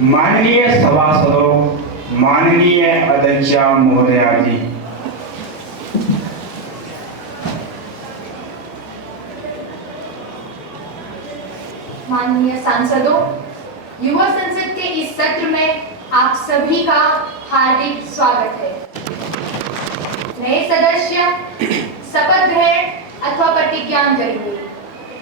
माननीय सभासदों, माननीय अध्यक्ष महोदया जी, माननीय सांसदों, युवा संसद के इस सत्र में आप सभी का हार्दिक स्वागत है। नए सदस्य शपथ ग्रहण अथवा प्रतिज्ञान करेंगे।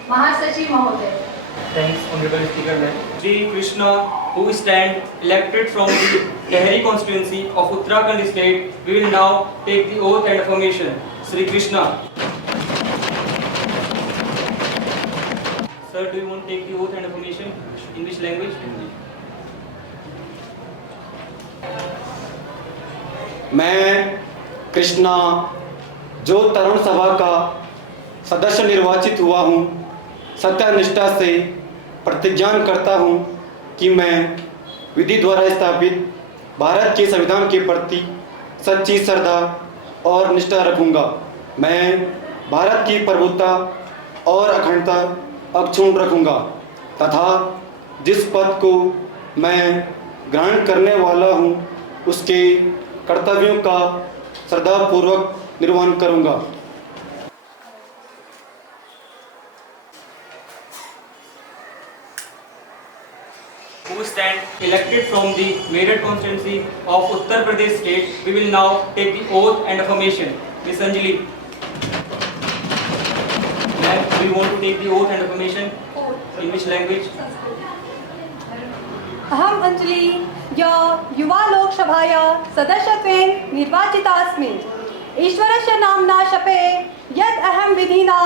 महासचिव महोदय। Thanks, Honorable Speaker Ma'am. Sri Krishna, who stand elected from the Tehri constituency of Uttarakhand state, we will now take the oath and affirmation. Sri Krishna. Sir, do you want to take the oath and affirmation? In which language? मैं कृष्णा, जो तरुण सभा का सदस्य निर्वाचित हुआ हूँ, सत्यनिष्ठा से प्रतिज्ञान करता हूँ कि मैं विधि द्वारा स्थापित भारत के संविधान के प्रति सच्ची श्रद्धा और निष्ठा रखूँगा। मैं भारत की प्रभुता और अखंडता अक्षुण्ण रखूँगा तथा जिस पद को मैं ग्रहण करने वाला हूँ उसके कर्तव्यों का श्रद्धापूर्वक निर्वहन करूँगा। Who stand elected from the Meerut constituency of Uttar Pradesh state, we will now take the oath and affirmation. Miss Anjali. Ma'am, do you want to take the oath and affirmation? In which language? अहम अंजलि या युवा लोकसभाया सदस्यत्वेन निर्वाचितास्मि। ईश्वरस्य नाम्ना शपे यत् अहं विधिना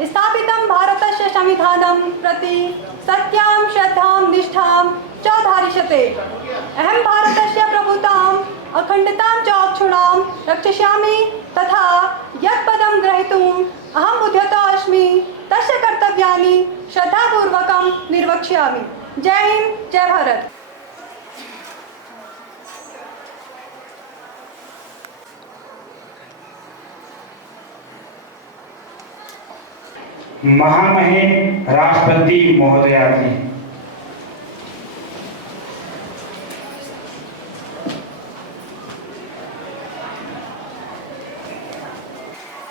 स्थापितं भारतस्य संविधानं प्रति सत्यां श्रद्धां निष्ठां च धारयिष्ये। अहं भारतस्य प्रभुताम् अखण्डतां च अक्षुण्णां रक्षयिष्यामि तथा यत् पदं ग्रहीतुम् अहम् उद्यतो अस्मि तस्य कर्तव्यानि श्रद्धापूर्वकं निर्वक्ष्यामि। जय हिंद, जय भारत। महामहिम राष्ट्रपति महोदया जी,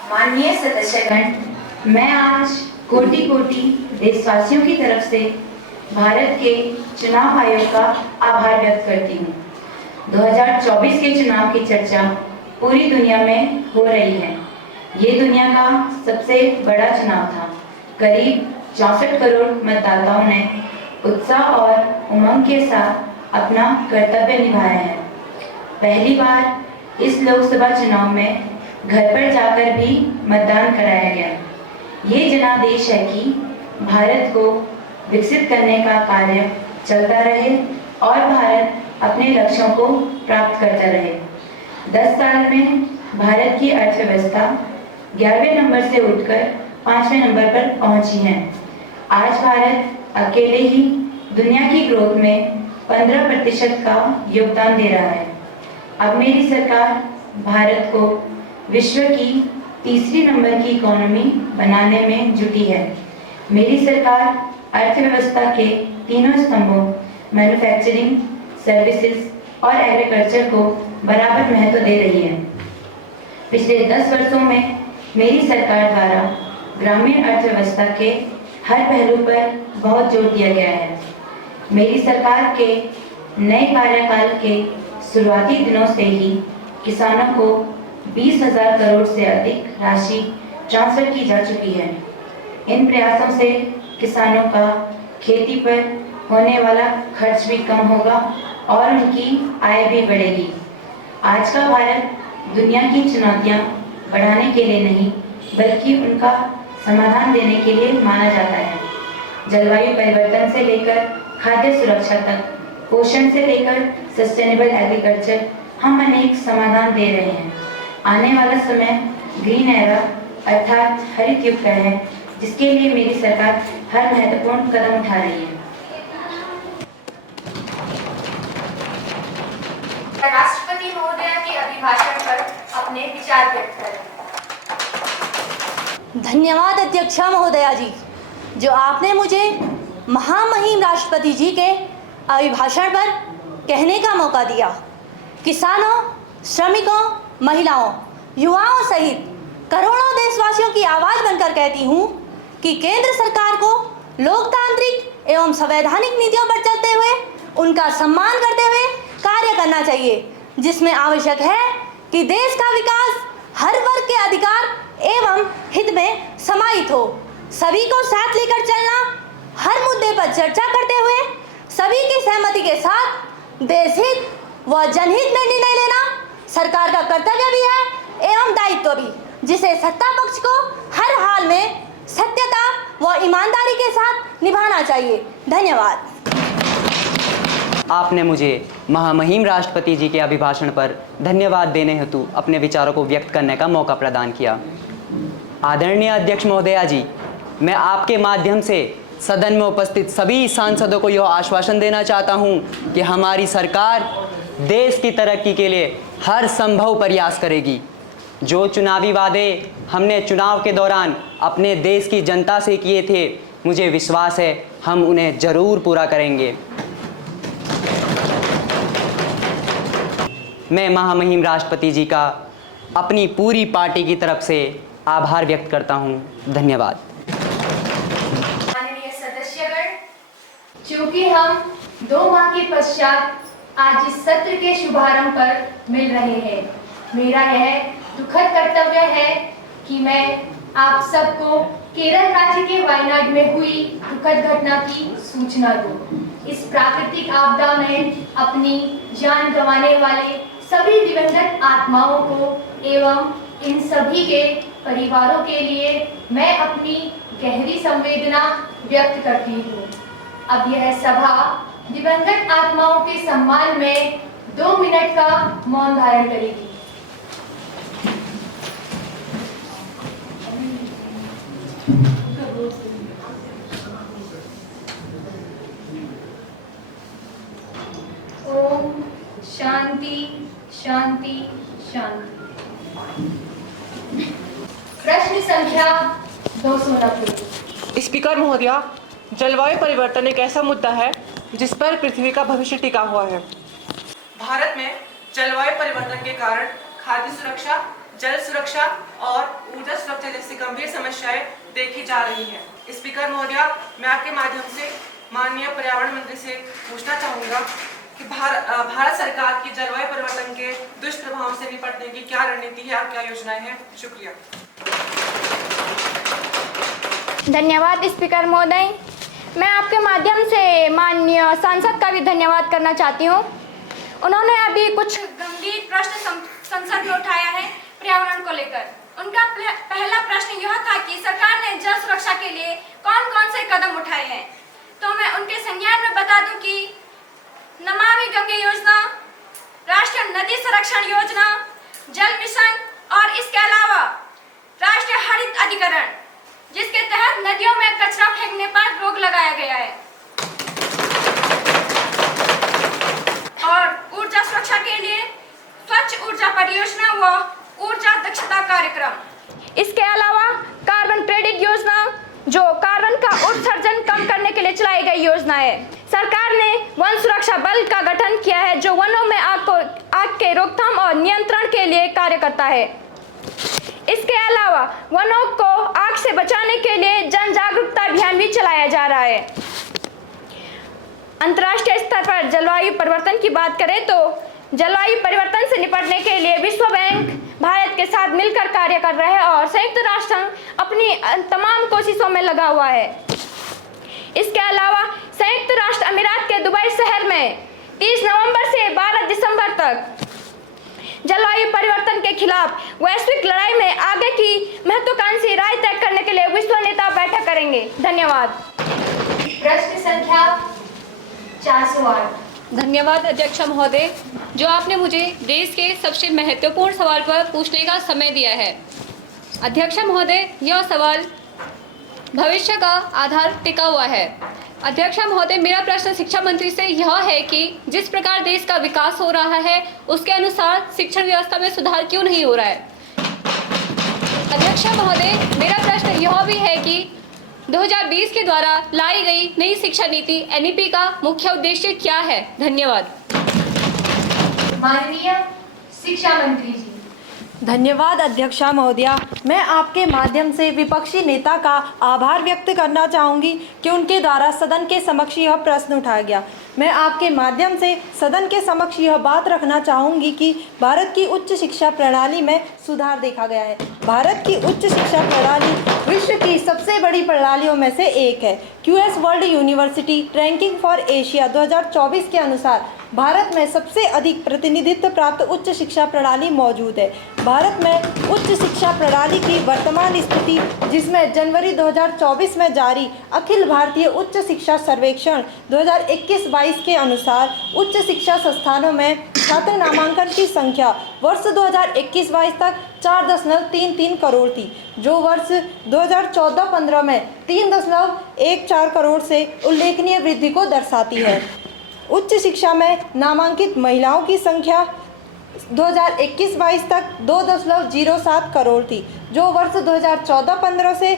माननीय सदस्यगण, मैं आज कोटि कोटि देशवासियों की तरफ से भारत के चुनाव आयोग का आभार व्यक्त करती हूँ। 2024 के चुनाव की चर्चा पूरी दुनिया में हो रही है। ये दुनिया का सबसे बड़ा चुनाव था। करीब 64 करोड़ मतदाताओं ने उत्साह और उमंग के साथ अपना कर्तव्य निभाया है। पहली बार इस लोकसभा चुनाव में घर पर जाकर भी मतदान कराया गया। ये जनादेश है कि भारत को विकसित करने का कार्य चलता रहे और भारत अपने लक्ष्यों को प्राप्त करता रहे। 10 साल में भारत की अर्थव्यवस्था 11वें नंबर से उठकर 5वें नंबर पर पहुंची है। आज भारत अकेले ही दुनिया की ग्रोथ में 15% का योगदान दे रहा है। अब मेरी सरकार भारत को विश्व की तीसरी नंबर की इकोनॉमी बनाने में जुटी है। मेरी सरकार अर्थव्यवस्था के तीनों स्तंभों मैन्युफैक्चरिंग, सर्विसेज और एग्रीकल्चर को बराबर महत्व दे रही है। पिछले 10 वर्षों में मेरी सरकार द्वारा ग्रामीण अर्थव्यवस्था के हर पहलू पर बहुत जोर दिया गया है। मेरी सरकार के नए कार्यकाल के शुरुआती दिनों से ही किसानों को 20,000 करोड़ से अधिक राशि ट्रांसफर की जा चुकी है। इन प्रयासों से किसानों का खेती पर होने वाला खर्च भी कम होगा और उनकी आय भी बढ़ेगी। आज का भारत दुनिया की चुनौतियां बढ़ाने के लिए नहीं बल्कि उनका समाधान देने के लिए माना जाता है। जलवायु परिवर्तन से लेकर खाद्य सुरक्षा तक, पोषण से लेकर सस्टेनेबल एग्रीकल्चर, हम अनेक समाधान दे रहे हैं। आने वाला समय ग्रीन एरा अर्थात हरित युग का है, जिसके लिए मेरी सरकार हर महत्वपूर्ण कदम उठा रही है। राष्ट्रपति महोदया के अभिभाषण पर अपने विचार व्यक्त करें। धन्यवाद अध्यक्षा महोदया जी, जो आपने मुझे महामहिम राष्ट्रपति जी के अभिभाषण पर कहने का मौका दिया। किसानों, श्रमिकों, महिलाओं, युवाओं सहित करोड़ों देशवासियों की आवाज़ बनकर कहती हूँ कि केंद्र सरकार को लोकतांत्रिक एवं संवैधानिक नीतियों पर चलते हुए उनका सम्मान करते हुए कार्य करना चाहिए, जिसमें आवश्यक है कि देश का विकास हर वर्ग के अधिकार एवं हित में समाहित हो। सभी को साथ लेकर चलना, हर मुद्दे पर चर्चा करते हुए सभी की सहमति के साथ देशहित व जनहित में निर्णय लेना सरकार का कर्तव्य भी है एवं दायित्व भी, जिसे सत्ता पक्ष को हर हाल में सत्यता व ईमानदारी के साथ निभाना चाहिए। धन्यवाद। आपने मुझे महामहिम राष्ट्रपति जी के अभिभाषण पर धन्यवाद देने हेतु अपने विचारों को व्यक्त करने का मौका प्रदान किया। आदरणीय अध्यक्ष महोदया जी, मैं आपके माध्यम से सदन में उपस्थित सभी सांसदों को यह आश्वासन देना चाहता हूं कि हमारी सरकार देश की तरक्की के लिए हर संभव प्रयास करेगी। जो चुनावी वादे हमने चुनाव के दौरान अपने देश की जनता से किए थे, मुझे विश्वास है हम उन्हें जरूर पूरा करेंगे। मैं महामहिम राष्ट्रपति जी का अपनी पूरी पार्टी की तरफ से आभार व्यक्त करता हूं। धन्यवाद। माननीय सदस्यगण, चूंकि हम 2 माह के पश्चात आज इस सत्र के शुभारंभ पर मिल रहे हैं, मेरा यह दुखद कर्तव्य है कि मैं आप सबको केरल राज्य के वायनाड में हुई दुखद घटना की सूचना दूं। इस प्राकृतिक आपदा में अपनी जान गंवाने वाले सभी दिवंगत आत्माओं को एवं इन सभी के परिवारों के लिए मैं अपनी गहरी संवेदना व्यक्त करती हूँ। अब यह सभा दिवंगत आत्माओं के सम्मान में 2 मिनट का मौन धारण करेगी। ओम शांति शांति शांति। प्रश्न संख्या 290। स्पीकर महोदया, जलवायु परिवर्तन एक ऐसा मुद्दा है जिस पर पृथ्वी का भविष्य टिका हुआ है। भारत में जलवायु परिवर्तन के कारण खाद्य सुरक्षा, जल सुरक्षा और ऊर्जा सुरक्षा जैसी गंभीर समस्याएं देखी जा रही हैं। स्पीकर महोदया, मैं आपके माध्यम से माननीय पर्यावरण मंत्री से पूछना चाहूँगा कि भारत सरकार की जलवायु परिवर्तन के दुष्प्रभावों से निपटने की क्या रणनीति है और क्या योजनाएं हैं? शुक्रिया। धन्यवाद स्पीकर महोदय। मैं आपके माध्यम से माननीय सांसद का भी धन्यवाद करना चाहती हूँ। उन्होंने अभी कुछ गंभीर प्रश्न संसद में उठाया है पर्यावरण को लेकर। उनका पहला प्रश्न यह था कि सरकार ने जल सुरक्षा के लिए कौन कौन से कदम उठाए हैं। तो मैं उनके संज्ञान में बता दूं कि नमामि गंगे योजना, राष्ट्रीय नदी संरक्षण योजना, जल मिशन और इसके अलावा राष्ट्रीय हरित अधिकरण, जिसके तहत नदियों में कचरा फेंकने पर रोक लगाया गया है, और ऊर्जा सुरक्षा के लिए स्वच्छ ऊर्जा परियोजना व ऊर्जा दक्षता कार्यक्रम। इसके अलावा कार्बन क्रेडिट योजना, जो कार्बन का उत्सर्जन कम करने के लिए चलाई गई योजना है। सरकार ने वन सुरक्षा बल का गठन किया है, जो वनों में आग के रोकथाम और नियंत्रण के लिए कार्य करता है। इसके अलावा वनों को आग से बचाने के लिए जन जागरूकता अभियान भी चलाया जा रहा है। अंतर्राष्ट्रीय स्तर पर जलवायु परिवर्तन की बात करें तो जलवायु परिवर्तन से निपटने के लिए विश्व बैंक भारत के साथ मिलकर कार्य कर रहा है और संयुक्त राष्ट्र संघ अपनी तमाम कोशिशों में लगा हुआ है। इसके अलावा संयुक्त राष्ट्र अमीरात के दुबई शहर में 30 नवंबर से 12 दिसंबर तक जलवायु परिवर्तन के खिलाफ वैश्विक लड़ाई में आगे की महत्वाकांक्षी राय तय करने के लिए विश्व नेता बैठक करेंगे। धन्यवाद। प्रश्न संख्या 408। धन्यवाद अध्यक्ष महोदय, जो आपने मुझे देश के सबसे महत्वपूर्ण सवाल पर पूछने का समय दिया है। अध्यक्ष महोदय, यह सवाल भविष्य का आधार टिका हुआ है। अध्यक्ष महोदय, मेरा प्रश्न शिक्षा मंत्री से यह है कि जिस प्रकार देश का विकास हो रहा है उसके अनुसार शिक्षण व्यवस्था में सुधार क्यों नहीं हो रहा है। अध्यक्ष महोदय, मेरा प्रश्न यह भी है कि 2020 के द्वारा लाई गई नई शिक्षा नीति NEP का मुख्य उद्देश्य क्या है? धन्यवाद। माननीय शिक्षा मंत्री जी। धन्यवाद अध्यक्षा महोदया। मैं आपके माध्यम से विपक्षी नेता का आभार व्यक्त करना चाहूँगी कि उनके द्वारा सदन के समक्ष यह प्रश्न उठाया गया। मैं आपके माध्यम से सदन के समक्ष यह बात रखना चाहूँगी कि भारत की उच्च शिक्षा प्रणाली में सुधार देखा गया है। भारत की उच्च शिक्षा प्रणाली विश्व की सबसे बड़ी प्रणालियों में से एक है। QS world university ranking for Asia 2024 के अनुसार भारत में सबसे अधिक प्रतिनिधित्व प्राप्त उच्च शिक्षा प्रणाली मौजूद है। भारत में उच्च शिक्षा प्रणाली की वर्तमान स्थिति, जिसमें जनवरी 2024 में जारी अखिल भारतीय उच्च शिक्षा सर्वेक्षण 2021-22 के अनुसार उच्च शिक्षा संस्थानों में छात्र नामांकन की संख्या वर्ष 2021-22 तक 4.33 करोड़ थी, जो वर्ष 2014-15 में 3.14 करोड़ से उल्लेखनीय वृद्धि को दर्शाती है। उच्च शिक्षा में नामांकित महिलाओं की संख्या 2021-22 तक 2.07 करोड़ थी, जो वर्ष 2014-15 से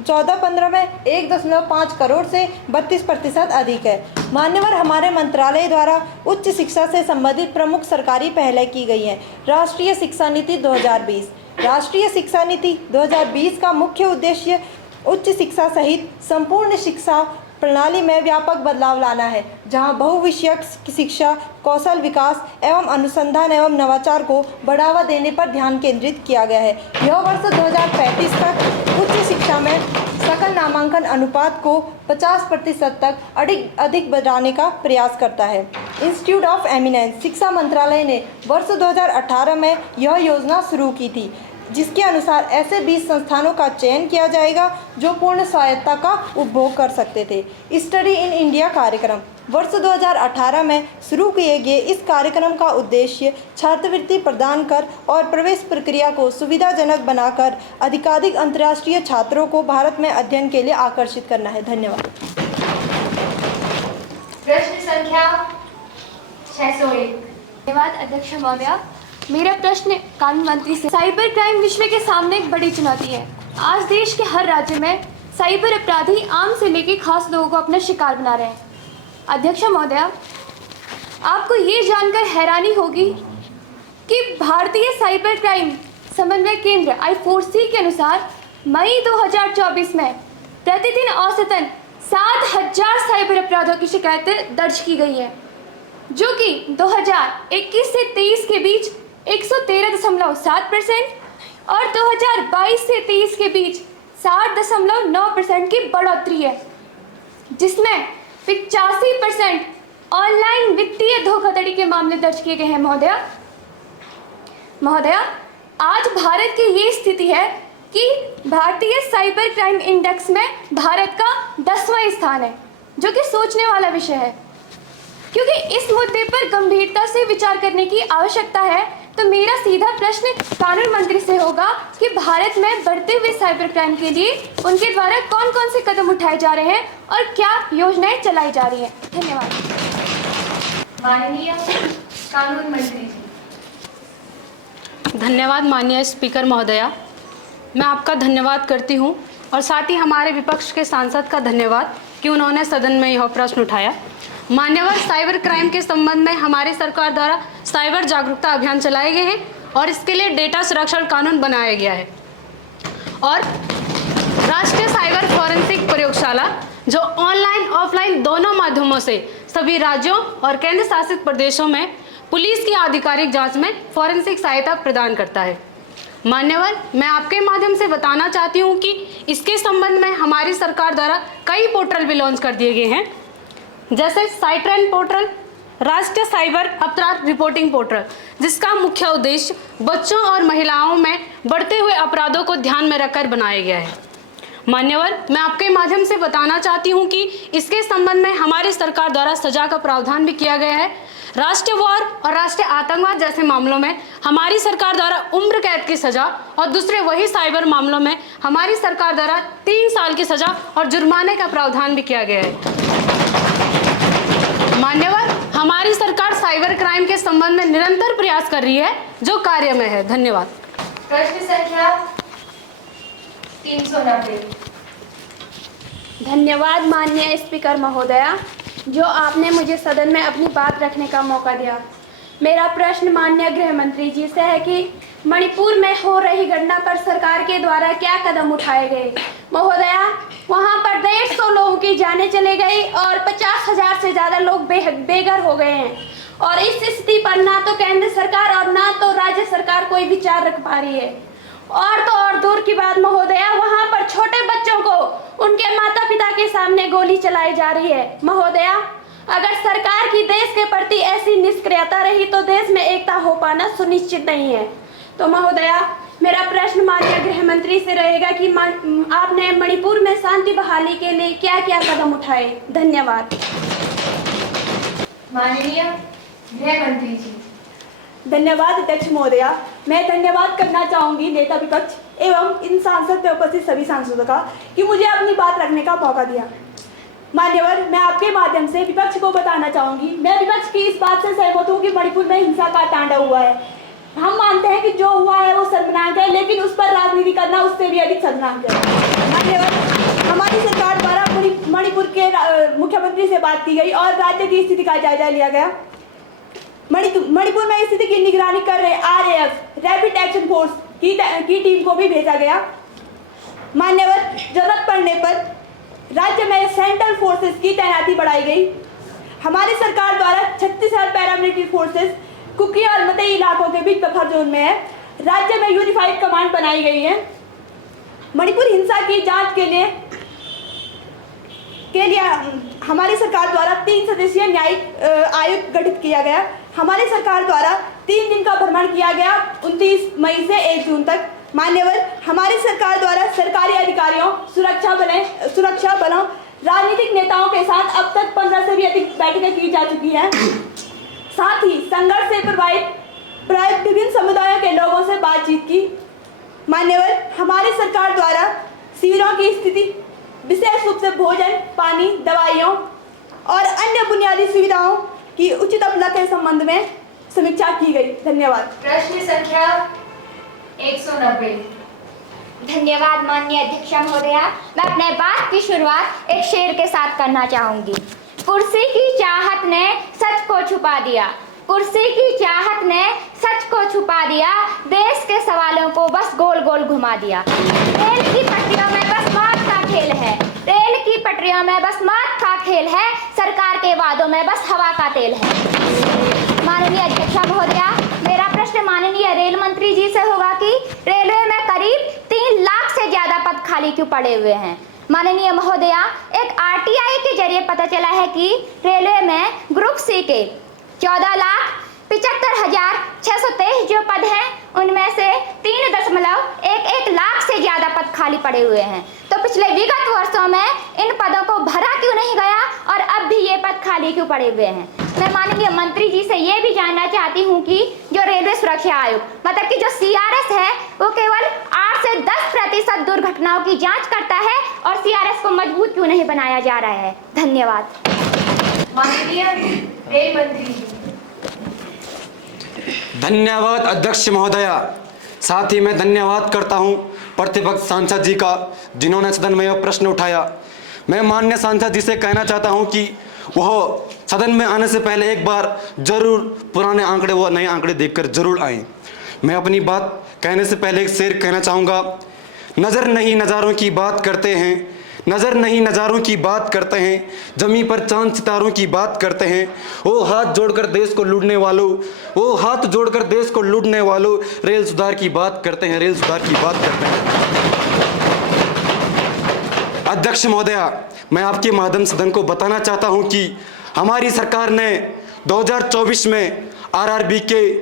14-15 में 1.5 करोड़ से 32% अधिक है। मान्यवर, हमारे मंत्रालय द्वारा उच्च शिक्षा से संबंधित प्रमुख सरकारी पहलें की गई हैं। राष्ट्रीय शिक्षा नीति 2020। राष्ट्रीय शिक्षा नीति 2020 का मुख्य उद्देश्य उच्च शिक्षा सहित संपूर्ण शिक्षा प्रणाली में व्यापक बदलाव लाना है, जहां बहुविषयक शिक्षा, कौशल विकास एवं अनुसंधान एवं नवाचार को बढ़ावा देने पर ध्यान केंद्रित किया गया है। यह वर्ष 2035 तक उच्च शिक्षा में सकल नामांकन अनुपात को 50% तक अधिक बढ़ाने का प्रयास करता है। इंस्टीट्यूट ऑफ एमिनेंस शिक्षा मंत्रालय ने वर्ष 2018 में यह योजना शुरू की थी, जिसके अनुसार ऐसे 20 संस्थानों का चयन किया जाएगा जो पूर्ण स्वायत्तता का उपभोग कर सकते थे। स्टडी इन इंडिया कार्यक्रम वर्ष 2018 में शुरू किए गए इस कार्यक्रम का उद्देश्य छात्रवृत्ति प्रदान कर और प्रवेश प्रक्रिया को सुविधाजनक बनाकर अधिकाधिक अंतर्राष्ट्रीय छात्रों को भारत में अध्ययन के लिए आकर्षित करना है। धन्यवाद। प्रश्न संख्या 601। धन्यवाद अध्यक्ष महोदया। मेरा प्रश्न कानून मंत्री से। साइबर क्राइम विश्व के सामने एक बड़ी चुनौती है। आज देश के हर राज्य में साइबर अपराधी आम से लेकर खास लोगों को अपना शिकार बना रहे हैं। अध्यक्ष महोदया, आपको ये जानकर हैरानी होगी कि भारतीय साइबर क्राइम समन्वय केंद्र I4C के अनुसार मई 2024 में प्रतिदिन औसतन 7,000 साइबर अपराधों की शिकायतें दर्ज की गई है, जो कि 2021 से 23 के बीच 113.7% और 2022 से 23 के बीच 60.9% की बढ़ोतरी है, जिसमें 85% ऑनलाइन वित्तीय धोखाधड़ी के मामले दर्ज किए गए हैं। महोदया, आज भारत की ये स्थिति है कि भारतीय साइबर क्राइम इंडेक्स में भारत का 10वां स्थान है, जो कि सोचने वाला विषय है, क्योंकि इस मुद्दे पर गंभीरता से विचार करने की आवश्यकता है। तो मेरा सीधा प्रश्न कानून मंत्री से होगा कि भारत में बढ़ते हुए साइबर क्राइम के लिए उनके द्वारा कौन कौन से कदम उठाए जा रहे हैं और क्या योजनाएं चलाई जा रही हैं। धन्यवाद। माननीय कानून मंत्री जी। धन्यवाद माननीय स्पीकर महोदया। मैं आपका धन्यवाद करती हूं और साथ ही हमारे विपक्ष के सांसद का धन्यवाद कि उन्होंने सदन में यह प्रश्न उठाया। मान्यवर, साइबर क्राइम के संबंध में हमारी सरकार द्वारा साइबर जागरूकता अभियान चलाए गए हैं और इसके लिए डेटा संरक्षण कानून बनाया गया है और राष्ट्रीय साइबर फॉरेंसिक प्रयोगशाला, जो ऑनलाइन ऑफलाइन दोनों माध्यमों से सभी राज्यों और केंद्र शासित प्रदेशों में पुलिस की आधिकारिक जांच में फॉरेंसिक सहायता प्रदान करता है। मान्यवर, मैं आपके माध्यम से बताना चाहती हूं कि इसके संबंध में हमारी सरकार द्वारा कई पोर्टल भी लॉन्च कर दिए गए हैं, जैसे साइट्रेन पोर्टल, राष्ट्रीय साइबर अपराध रिपोर्टिंग पोर्टल, जिसका मुख्य उद्देश्य बच्चों और महिलाओं में बढ़ते हुए अपराधों को ध्यान में रखकर बनाया गया है। मान्यवर, मैं आपके माध्यम से बताना चाहती हूं कि इसके संबंध में हमारी सरकार द्वारा सजा का प्रावधान भी किया गया है। राष्ट्रीय वार और राष्ट्रीय आतंकवाद जैसे मामलों में हमारी सरकार द्वारा उम्र कैद की सजा और दूसरे वही साइबर मामलों में हमारी सरकार द्वारा 3 साल की सजा और जुर्माने का प्रावधान भी किया गया है। मान्यवर, हमारी सरकार साइबर क्राइम के संबंध में निरंतर प्रयास कर रही है, जो कार्य में है। धन्यवाद। प्रश्न संख्या 390। धन्यवाद माननीय स्पीकर महोदया, जो आपने मुझे सदन में अपनी बात रखने का मौका दिया। मेरा प्रश्न माननीय गृह मंत्री जी से है कि मणिपुर में हो रही घटना पर सरकार के द्वारा क्या कदम उठाए गए। महोदया, वहां पर 150 लोगों की जानें चली गई और 50,000 से ज़्यादा लोग बेघर हो गए हैं, और इस स्थिति पर ना तो केंद्र सरकार और ना तो राज्य सरकार कोई विचार रख पा रही है। और तो और दूर की बात महोदया, वहां पर छोटे बच्चों को उनके माता पिता के सामने गोली चलाई जा रही है। महोदया, अगर सरकार की देश के प्रति ऐसी निष्क्रियता रही तो देश में एकता हो पाना सुनिश्चित नहीं है। तो महोदया, मेरा प्रश्न माननीय गृह मंत्री से रहेगा कि आपने मणिपुर में शांति बहाली के लिए क्या क्या कदम उठाए। धन्यवाद। माननीय गृह मंत्री जी। धन्यवाद अध्यक्ष महोदया। मैं धन्यवाद करना चाहूंगी नेता विपक्ष एवं इन सांसद में उपस्थित सभी सांसदों का कि मुझे अपनी बात रखने का मौका दिया। मान्यवर, मैं आपके माध्यम से विपक्ष को बताना चाहूंगी, मैं विपक्ष की इस बात से सहमत हूँ कि मणिपुर में हिंसा का तांडव हुआ है। हम मानते हैं कि जो हुआ है वो शर्मनाक है, लेकिन उस पर राजनीति करना उससे भी अधिक शर्मनाक है। मान्यवर, हमारी सरकार द्वारा मणिपुर के मुख्यमंत्री से बात की गई और राज्य की स्थिति का जायजा लिया गया। मणिपुर में स्थिति की निगरानी कर रहे RAF रैपिड एक्शन फोर्स की टीम को भी भेजा गया। मान्यवर, जरूरत पड़ने पर राज्य में सेंट्रल फोर्सेस की तैनाती बढ़ाई गई। हमारी सरकार द्वारा 36,000 पैरामिलिट्री फोर्सेस कुकी और मतई इलाकों के बीच बफर जोन में है। राज्य में यूनिफाइड कमांड बनाई गई है। मणिपुर हिंसा की जांच के लिए हमारी सरकार द्वारा 3 सदस्यीय न्यायिक आयोग गठित किया गया। हमारी सरकार द्वारा 3 दिन का भ्रमण किया गया 29 मई से 1 जून तक। मान्यवर, हमारी सरकार द्वारा सरकारी अधिकारियों, सुरक्षा बलों, राजनीतिक नेताओं के साथ अब तक 15 से भी अधिक बैठकें की जा चुकी हैं। साथ ही संघर्ष से प्रभावित विभिन्न समुदायों के लोगों से बातचीत की। मान्यवर, हमारी सरकार द्वारा शिविरों की स्थिति, विशेष रूप से भोजन, पानी, दवाइयों और अन्य बुनियादी सुविधाओं की उचित उपलब्धता के संबंध में समीक्षा की गई। धन्यवाद। प्रश्न संख्या 190। धन्यवाद माननीय अध्यक्ष महोदया। मैं अपने बात की शुरुआत एक शेर के साथ करना चाहूंगी। कुर्सी की चाहत ने सच को छुपा दिया, कुर्सी की चाहत ने सच को छुपा दिया, देश के सवालों को बस गोल गोल घुमा दिया। रेल की पटरियों में बस मौत का खेल है, रेल की पटरियों में बस मौत का खेल है, सरकार के वादों में बस हवा का तेल है। माननीय अध्यक्ष महोदया, मेरा प्रश्न माननीय रेल मंत्री जी से होगा कि रेलवे में करीब 3 लाख से ज्यादा पद खाली क्यों पड़े हुए हैं। माननीय महोदया, एक RTI के जरिए पता चला है कि रेलवे में ग्रुप C के 14,75,623 जो पद हैं, उनमें से 3.11 लाख से ज्यादा पद खाली पड़े हुए हैं। तो पिछले विगत वर्षों में इन पदों को भरा क्यों नहीं गया और अब भी ये पद खाली क्यों पड़े हुए हैं। मैं माननीय मंत्री जी से ये भी जानना चाहती हूँ कि जो रेलवे सुरक्षा आयोग मतलब कि जो CRS है, वो केवल 8 से 10% दुर्घटनाओं की जांच करता है और CRS को मजबूत क्यों नहीं बनाया जा रहा है। धन्यवाद। माननीय रेल मंत्री जी। धन्यवाद अध्यक्ष महोदया। साथ ही मैं धन्यवाद करता हूं प्रतिपक्ष सांसद जी का, जिन्होंने सदन में यह प्रश्न उठाया। मैं माननीय सांसद जी से कहना चाहता हूं कि वह सदन में आने से पहले एक बार जरूर पुराने आंकड़े व नए आंकड़े देखकर जरूर आएं। मैं अपनी बात कहने से पहले एक शेर कहना चाहूँगा। नज़र नहीं नज़ारों की बात करते हैं, नज़र नहीं नज़ारों की बात करते हैं, ज़मीं पर चांद सितारों की बात करते हैं। वो हाथ जोड़कर देश को लूटने वालों, वो हाथ जोड़कर देश को लूटने वालों, रेल सुधार की बात करते हैं, रेल सुधार की बात करते हैं। अध्यक्ष महोदया, मैं आपके माध्यम से सदन को बताना चाहता हूं कि हमारी सरकार ने 2024 में RRB के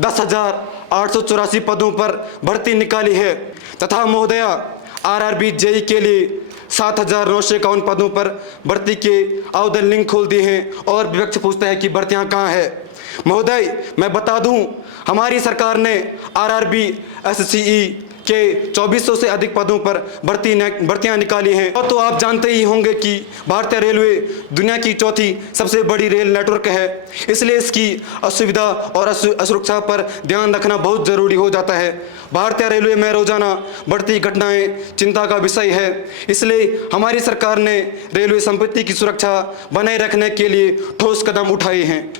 10,884 पदों पर भर्ती निकाली है तथा महोदया RRB JEE के लिए 7,951 पदों पर भर्ती के आवेदन लिंक खोल दिए हैं और विपक्ष पूछता है कि भर्तियां कहां है। महोदय, मैं बता दूं, हमारी सरकार ने RRB SCE के 2400 से अधिक पदों पर भर्तियां निकाली हैं। और तो आप जानते ही होंगे कि भारतीय रेलवे दुनिया की चौथी सबसे बड़ी रेल नेटवर्क है, इसलिए इसकी असुविधा और असुरक्षा पर ध्यान रखना बहुत ज़रूरी हो जाता है। भारतीय रेलवे में रोजाना बढ़ती घटनाएं चिंता का विषय है, इसलिए हमारी सरकार ने रेलवे संपत्ति की सुरक्षा बनाए रखने के लिए ठोस कदम उठाए हैं।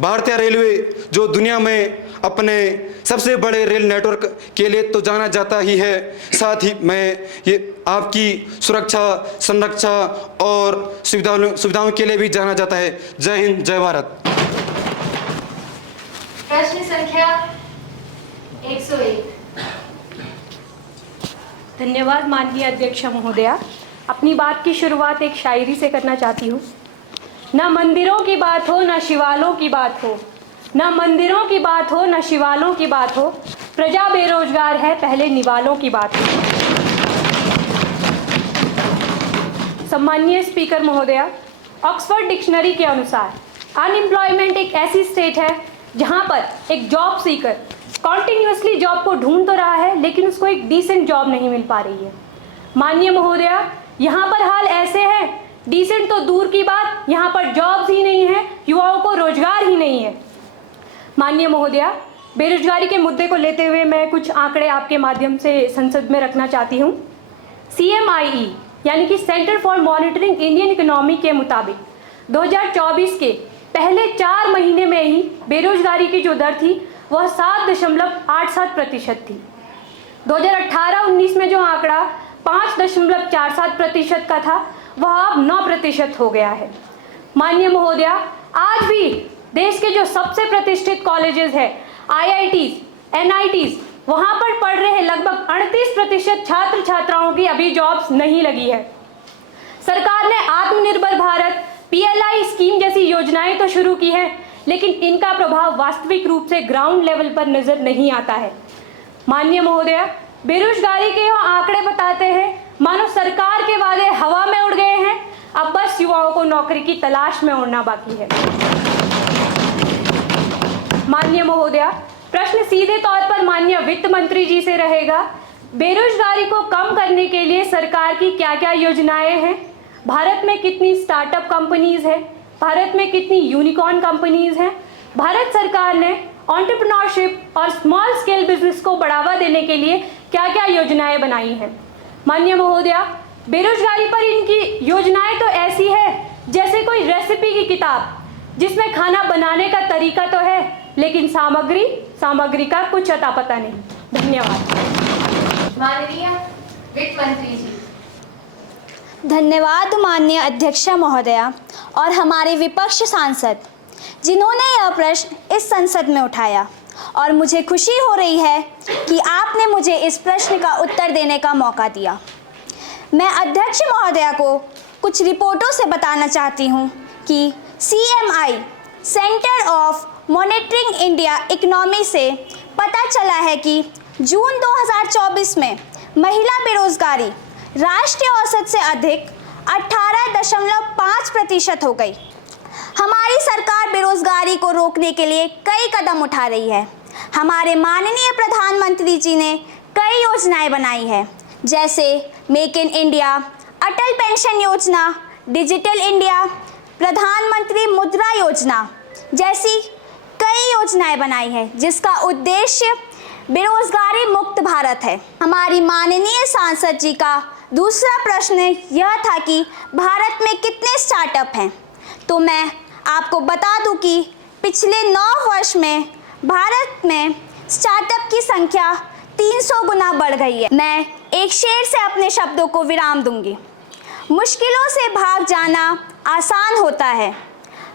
भारतीय रेलवे जो दुनिया में अपने सबसे बड़े रेल नेटवर्क के लिए तो जाना जाता ही है, साथ ही मैं ये आपकी सुरक्षा, संरक्षा और सुविधाओं के लिए भी जाना जाता है। जय हिंद, जय भारत। प्रश्न संख्या 101। धन्यवाद माननीय अध्यक्ष महोदया। अपनी बात की शुरुआत एक शायरी से करना चाहती हूँ। न मंदिरों की बात हो न शिवालों की बात हो, न मंदिरों की बात हो न शिवालों की बात हो, प्रजा बेरोजगार है पहले निवालों की बात हो। सम्माननीय स्पीकर महोदया, ऑक्सफोर्ड डिक्शनरी के अनुसार अनएम्प्लॉयमेंट एक ऐसी स्टेट है जहाँ पर एक जॉब सीकर कॉन्टिन्यूसली जॉब को ढूंढ तो रहा है लेकिन उसको एक डिसेंट जॉब नहीं मिल पा रही है। माननीय महोदया, यहाँ पर हाल ऐसे है, डिसेंट तो दूर की बात, यहाँ पर जॉब्स ही नहीं है, युवाओं को रोजगार ही नहीं है। माननीय महोदया, बेरोजगारी के मुद्दे को लेते हुए मैं कुछ आंकड़े आपके माध्यम से संसद में रखना चाहती हूँ। CMIE यानी कि centre for monitoring Indian economy के मुताबिक 2024 के पहले 4 महीने में ही बेरोजगारी की जो दर थी वह 7.87% थी। 2018-19 में जो आंकड़ा 5.47% का था वह अब 9% हो गया है। माननीय महोदया, आज भी देश के जो सबसे प्रतिष्ठित कॉलेजेस हैं, IITs, NITs, वहां पर पढ़ रहे लगभग 38% छात्र छात्राओं की अभी जॉब्स नहीं लगी है। सरकार ने आत्मनिर्भर भारत, PLI स्कीम जैसी योजनाएं तो शुरू की है, लेकिन इनका प्रभाव वास्तविक रूप से ग्राउंड लेवल पर नजर नहीं आता है। माननीय महोदया, बेरोजगारी के यह आंकड़े बताते हैं मानो सरकार के वादे हवा में उड़ गए हैं, अब बस युवाओं को नौकरी की तलाश में उड़ना बाकी है। माननीय महोदया, प्रश्न सीधे तौर पर माननीय वित्त मंत्री जी से रहेगा। बेरोजगारी को कम करने के लिए सरकार की क्या क्या योजनाएं हैं? भारत में कितनी स्टार्टअप कंपनीज है? भारत में कितनी यूनिकॉर्न कंपनीज हैं? भारत सरकार ने एंटरप्रेन्योरशिप और स्मॉल स्केल बिजनेस को बढ़ावा देने के लिए क्या क्या योजनाएं बनाई हैं? माननीय महोदया, बेरोजगारी पर इनकी योजनाएं तो ऐसी है जैसे कोई रेसिपी की किताब जिसमें खाना बनाने का तरीका तो है लेकिन सामग्री का कुछ अता पता नहीं। धन्यवाद। माननीय वित्त मंत्री जी। धन्यवाद माननीय अध्यक्ष महोदया और हमारे विपक्ष सांसद जिन्होंने यह प्रश्न इस संसद में उठाया, और मुझे खुशी हो रही है कि आपने मुझे इस प्रश्न का उत्तर देने का मौका दिया। मैं अध्यक्ष महोदया को कुछ रिपोर्टों से बताना चाहती हूँ कि CMI centre of monitoring India economy से पता चला है कि जून 2024 में महिला बेरोजगारी राष्ट्रीय औसत से अधिक 18.5% हो गई। हमारी सरकार बेरोजगारी को रोकने के लिए कई कदम उठा रही है। हमारे माननीय प्रधानमंत्री जी ने कई योजनाएं बनाई है, जैसे make in India, Atal pension योजना, डिजिटल इंडिया, प्रधानमंत्री मुद्रा योजना जैसी कई योजनाएं बनाई है, जिसका उद्देश्य बेरोजगारी मुक्त भारत है। हमारी माननीय सांसद जी का दूसरा प्रश्न यह था कि भारत में कितने स्टार्टअप हैं, तो मैं आपको बता दूं कि पिछले 9 वर्ष में भारत में स्टार्टअप की संख्या 300 गुना बढ़ गई है। मैं एक शेर से अपने शब्दों को विराम दूंगी। मुश्किलों से भाग जाना आसान होता है,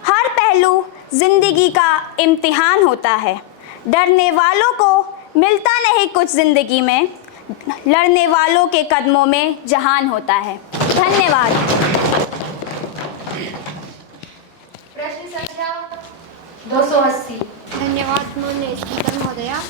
हर पहलू जिंदगी का इम्तिहान होता है। डरने वालों को मिलता नहीं कुछ जिंदगी में, लड़ने वालों के कदमों में जहान होता है। धन्यवाद। प्रश्न संख्या 280। धन्यवाद माननीय स्पीकर महोदया।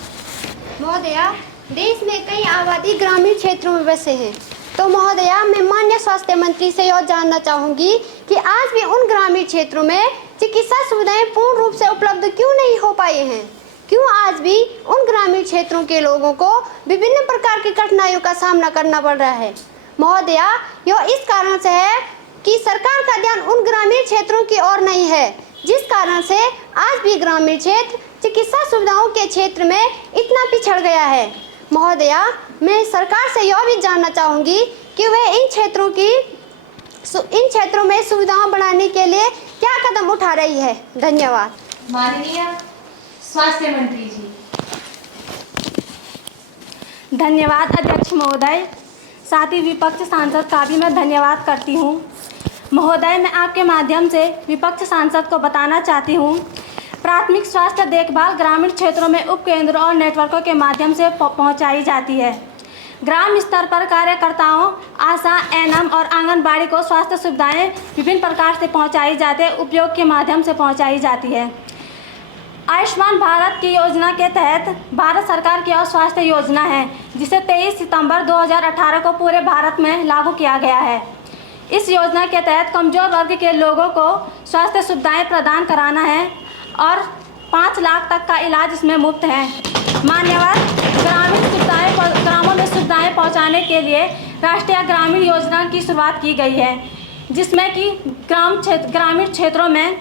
महोदया, देश में कई आबादी ग्रामीण क्षेत्रों में बसे हैं, तो महोदया मैं माननीय स्वास्थ्य मंत्री से यह जानना चाहूँगी कि आज भी उन ग्रामीण क्षेत्रों में चिकित्सा सुविधाएं पूर्ण रूप से उपलब्ध क्यों नहीं हो पाई हैं? क्यों आज भी उन ग्रामीण क्षेत्रों के लोगों को विभिन्न प्रकार की कठिनाइयों का सामना करना पड़ रहा है? महोदया, यह इस कारण से है कि सरकार का ध्यान उन ग्रामीण क्षेत्रों की ओर नहीं है, जिस कारण से आज भी ग्रामीण क्षेत्र चिकित्सा सुविधाओं के क्षेत्र में इतना पिछड़ गया है। महोदया, मैं सरकार से यह भी जानना चाहूँगी कि वह इन क्षेत्रों में सुविधाओं बढ़ाने के लिए क्या कदम उठा रही है। धन्यवाद। माननीय स्वास्थ्य मंत्री जी। धन्यवाद अध्यक्ष महोदय। साथ ही विपक्ष सांसद का भी मैं धन्यवाद करती हूँ। महोदय, मैं आपके माध्यम से विपक्ष सांसद को बताना चाहती हूँ, प्राथमिक स्वास्थ्य देखभाल ग्रामीण क्षेत्रों में उपकेंद्रों और नेटवर्कों के माध्यम से पहुँचाई जाती है। ग्राम स्तर पर कार्यकर्ताओं, आशा, एएनएम और आंगनबाड़ी को स्वास्थ्य सुविधाएं विभिन्न प्रकार से पहुंचाई जाती है, उपयोग के माध्यम से पहुंचाई जाती है। आयुष्मान भारत की योजना के तहत भारत सरकार की और स्वास्थ्य योजना है, जिसे 23 सितंबर 2018 को पूरे भारत में लागू किया गया है। इस योजना के तहत कमजोर वर्ग के लोगों को स्वास्थ्य सुविधाएं प्रदान कराना है और 5 लाख तक का इलाज इसमें मुफ्त है। मान्यवर, ग्रामों में सुविधाएं पहुंचाने के लिए राष्ट्रीय ग्रामीण योजना की शुरुआत की गई है, जिसमें कि ग्रामीण क्षेत्रों में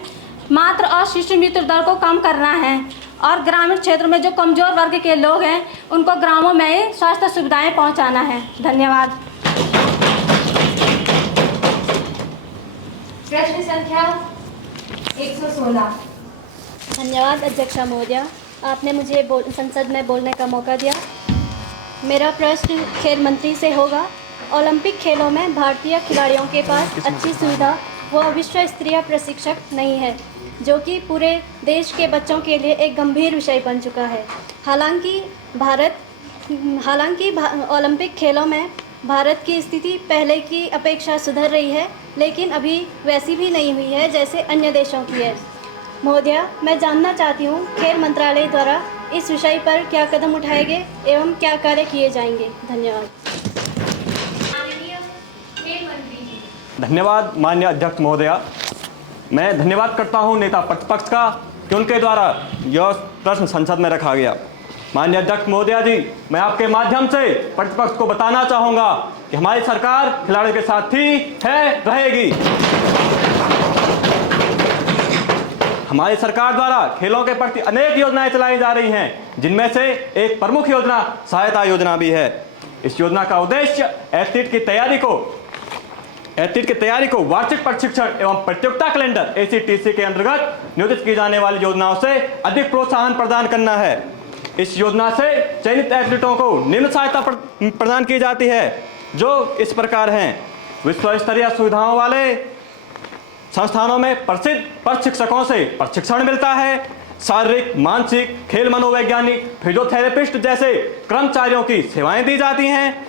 मातृ और शिशु मृत्यु दर को कम करना है और ग्रामीण क्षेत्र में जो कमजोर वर्ग के लोग हैं उनको ग्रामों में ही स्वास्थ्य सुविधाएं पहुंचाना है। धन्यवाद। प्रश्न संख्या 116। धन्यवाद अध्यक्षा महोदया, आपने मुझे संसद में बोलने का मौका दिया। मेरा प्रश्न खेल मंत्री से होगा। ओलंपिक खेलों में भारतीय खिलाड़ियों के पास अच्छी सुविधा व विश्व स्तरीय प्रशिक्षक नहीं है, जो कि पूरे देश के बच्चों के लिए एक गंभीर विषय बन चुका है। हालांकि ओलंपिक खेलों में भारत की स्थिति पहले की अपेक्षा सुधर रही है, लेकिन अभी वैसी भी नहीं हुई है जैसे अन्य देशों की है। महोदया, मैं जानना चाहती हूँ खेल मंत्रालय द्वारा इस विषय पर क्या कदम उठाए गए एवं क्या कार्य किए जाएंगे। धन्यवाद। धन्यवाद माननीय अध्यक्ष महोदया। मैं धन्यवाद करता हूं नेता प्रतिपक्ष का कि उनके द्वारा यह प्रश्न संसद में रखा गया। माननीय अध्यक्ष महोदया जी, मैं आपके माध्यम से प्रतिपक्ष को बताना चाहूँगा कि हमारी सरकार खिलाड़ियों के साथ थी, है, रहेगी। हमारी सरकार द्वारा खेलों के प्रति अनेक योजनाएं चलाई जा रही हैं, जिनमें से एक प्रमुख योजना सहायता योजना भी है। इस योजना का उद्देश्य एथलीट की तैयारी को वार्षिक प्रशिक्षण एवं प्रतियोगिता कैलेंडर ACTC के अंतर्गत नियोजित की जाने वाली योजनाओं से अधिक प्रोत्साहन प्रदान करना है। इस योजना से चयनित एथलीटों को निम्न सहायता प्रदान की जाती है, जो इस प्रकार हैं। विश्व स्तरीय सुविधाओं वाले संस्थानों में प्रसिद्ध प्रशिक्षकों से प्रशिक्षण मिलता है। शारीरिक, मानसिक, खेल मनोवैज्ञानिक, फिजियोथेरेपिस्ट जैसे कर्मचारियों की सेवाएं दी जाती हैं।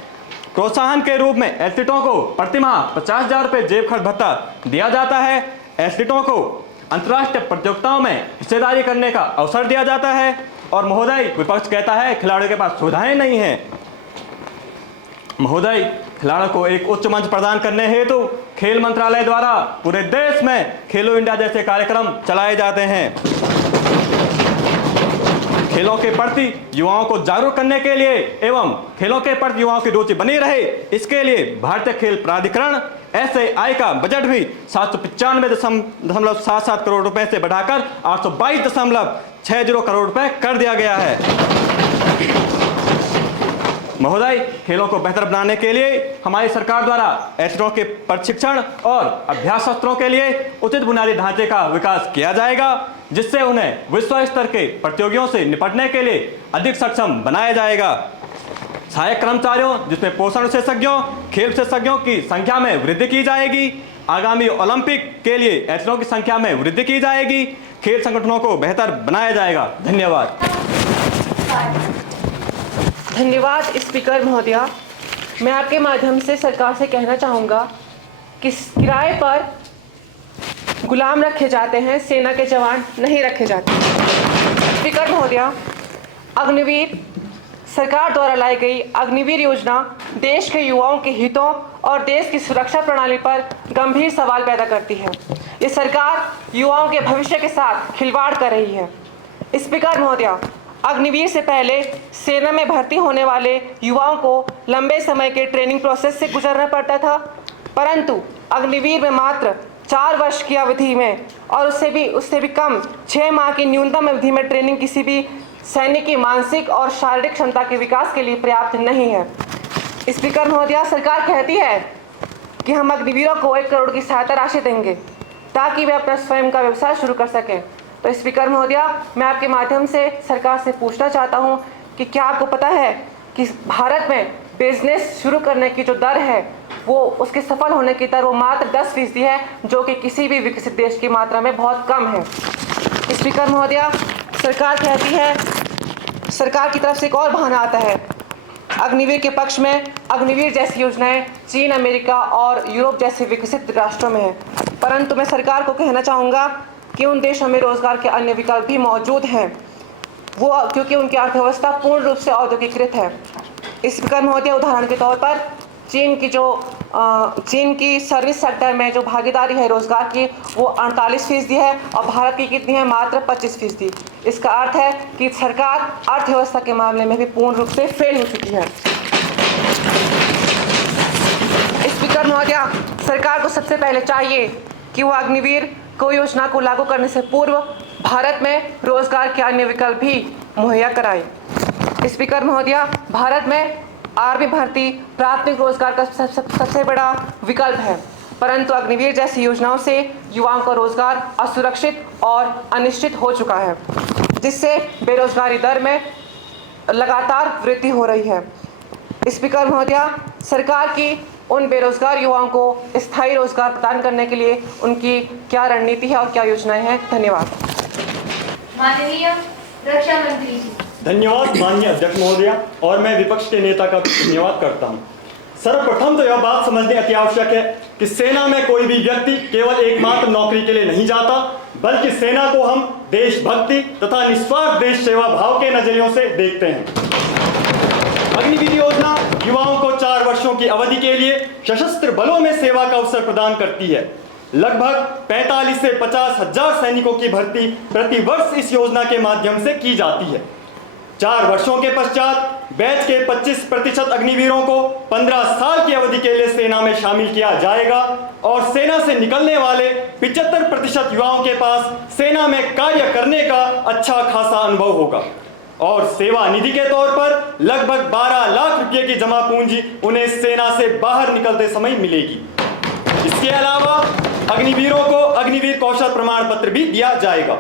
प्रोत्साहन के रूप में एथलीटों को प्रतिमाह 50,000 रुपये जेब खर्च भत्ता दिया जाता है। एथलीटों को अंतर्राष्ट्रीय प्रतियोगिताओं में हिस्सेदारी करने का अवसर दिया जाता है। और महोदय, विपक्ष कहता है खिलाड़ियों के पास सुविधाएं नहीं हैं। महोदय, खिलाड़ियों को एक उच्च मंच प्रदान करने हेतु खेल मंत्रालय द्वारा पूरे देश में खेलो इंडिया जैसे कार्यक्रम चलाए जाते हैं। खेलों के प्रति युवाओं को जागरूक करने के लिए एवं खेलों के प्रति युवाओं की रुचि बनी रहे, इसके लिए भारतीय खेल प्राधिकरण SAI का बजट भी 795.77 करोड़ रुपए से बढ़ाकर 822.60 करोड़ रुपए कर दिया गया है। महोदय, खेलों को बेहतर बनाने के लिए हमारी सरकार द्वारा एथलीटों के प्रशिक्षण और अभ्यास सत्रों के लिए उचित बुनियादी ढांचे का विकास किया जाएगा, जिससे उन्हें विश्व स्तर के प्रतियोगियों से निपटने के लिए अधिक सक्षम बनाया जाएगा। सहायक कर्मचारियों, जिसमें पोषण विशेषज्ञों, खेल विशेषज्ञों की संख्या में वृद्धि की जाएगी। आगामी ओलंपिक के लिए एथलीटों की संख्या में वृद्धि की जाएगी। खेल संगठनों को बेहतर बनाया जाएगा। धन्यवाद। धन्यवाद स्पीकर महोदया। मैं आपके माध्यम से सरकार से कहना चाहूँगा कि किराए पर गुलाम रखे जाते हैं, सेना के जवान नहीं रखे जाते। स्पीकर महोदया, अग्निवीर सरकार द्वारा लाई गई अग्निवीर योजना देश के युवाओं के हितों और देश की सुरक्षा प्रणाली पर गंभीर सवाल पैदा करती है। ये सरकार युवाओं के भविष्य के साथ खिलवाड़ कर रही है। स्पीकर महोदया, अग्निवीर से पहले सेना में भर्ती होने वाले युवाओं को लंबे समय के ट्रेनिंग प्रोसेस से गुजरना पड़ता था, परंतु अग्निवीर में मात्र 4 वर्ष की अवधि में और उससे भी कम 6 माह की न्यूनतम अवधि में ट्रेनिंग किसी भी सैनिक की मानसिक और शारीरिक क्षमता के विकास के लिए पर्याप्त नहीं है। स्पीकर महोदया, सरकार कहती है कि हम अग्निवीरों को 1 करोड़ की सहायता राशि देंगे ताकि वे अपना स्वयं का व्यवसाय शुरू कर सकें। तो स्पीकर महोदया, मैं आपके माध्यम से सरकार से पूछना चाहता हूं कि क्या आपको पता है कि भारत में बिजनेस शुरू करने की जो दर है वो उसके सफल होने की दर वो मात्र 10% है, जो कि किसी भी विकसित देश की मात्रा में बहुत कम है। स्पीकर महोदया, सरकार कहती है, सरकार की तरफ से एक और बहाना आता है अग्निवीर के पक्ष में। अग्निवीर जैसी योजनाएं चीन, अमेरिका और यूरोप जैसे विकसित राष्ट्रों में है, परंतु मैं सरकार को कहना चाहूँगा कि उन देशों में रोजगार के अन्य विकल्प भी मौजूद हैं, वो क्योंकि उनकी अर्थव्यवस्था पूर्ण रूप से औद्योगिकृत है। स्पीकर महोदय, उदाहरण के तौर पर चीन की सर्विस सेक्टर में जो भागीदारी है रोजगार की वो 48% है और भारत की कितनी है? मात्र 25%। इसका अर्थ है कि सरकार अर्थव्यवस्था के मामले में भी पूर्ण रूप से फेल हो चुकी है। स्पीकर महोदया, सरकार को सबसे पहले चाहिए कि वो अग्निवीर को योजना को लागू करने से पूर्व भारत में रोजगार के अन्य विकल्प भी मुहैया कराए। स्पीकर महोदया, भारत में आर्मी भर्ती प्राथमिक रोजगार का सबसे बड़ा विकल्प है, परंतु अग्निवीर जैसी योजनाओं से युवाओं का रोजगार असुरक्षित और अनिश्चित हो चुका है, जिससे बेरोजगारी दर में लगातार वृद्धि हो रही है। स्पीकर महोदया, सरकार की उन बेरोजगार युवाओं को स्थायी रोजगार प्रदान करने के लिए उनकी क्या रणनीति है और क्या योजनाएं हैं? धन्यवाद। माननीय रक्षा मंत्री जी। धन्यवाद माननीय अध्यक्ष महोदया, और मैं विपक्ष के नेता का धन्यवाद करता हूं। सर्वप्रथम तो यह बात समझने अति आवश्यक है कि सेना में कोई भी व्यक्ति केवल एकमात्र नौकरी के लिए नहीं जाता, बल्कि सेना को हम देशभक्ति तथा निस्वार्थ देश सेवा भाव के नजरियों से देखते हैं। अग्निवीर योजना युवाओं को 4 वर्षों की अवधि के लिए सशस्त्र बलों में सेवा का अवसर प्रदान करती है। लगभग 45 से 50 हजार सैनिकों की भर्ती प्रति वर्ष इस योजना के माध्यम से की जाती है। 4 वर्षों के पश्चात बैच के 25% अग्निवीरों को 15 साल की अवधि के लिए सेना में शामिल किया जाएगा और सेना से निकलने वाले 75% युवाओं के पास सेना में कार्य करने का अच्छा खासा अनुभव होगा और सेवा निधि के तौर पर लगभग 12 लाख रुपए की जमा पूंजी उन्हें सेना से बाहर निकलते समय मिलेगी। इसके अलावा अग्निवीरों को अग्निवीर कौशल प्रमाण पत्र भी दिया जाएगा।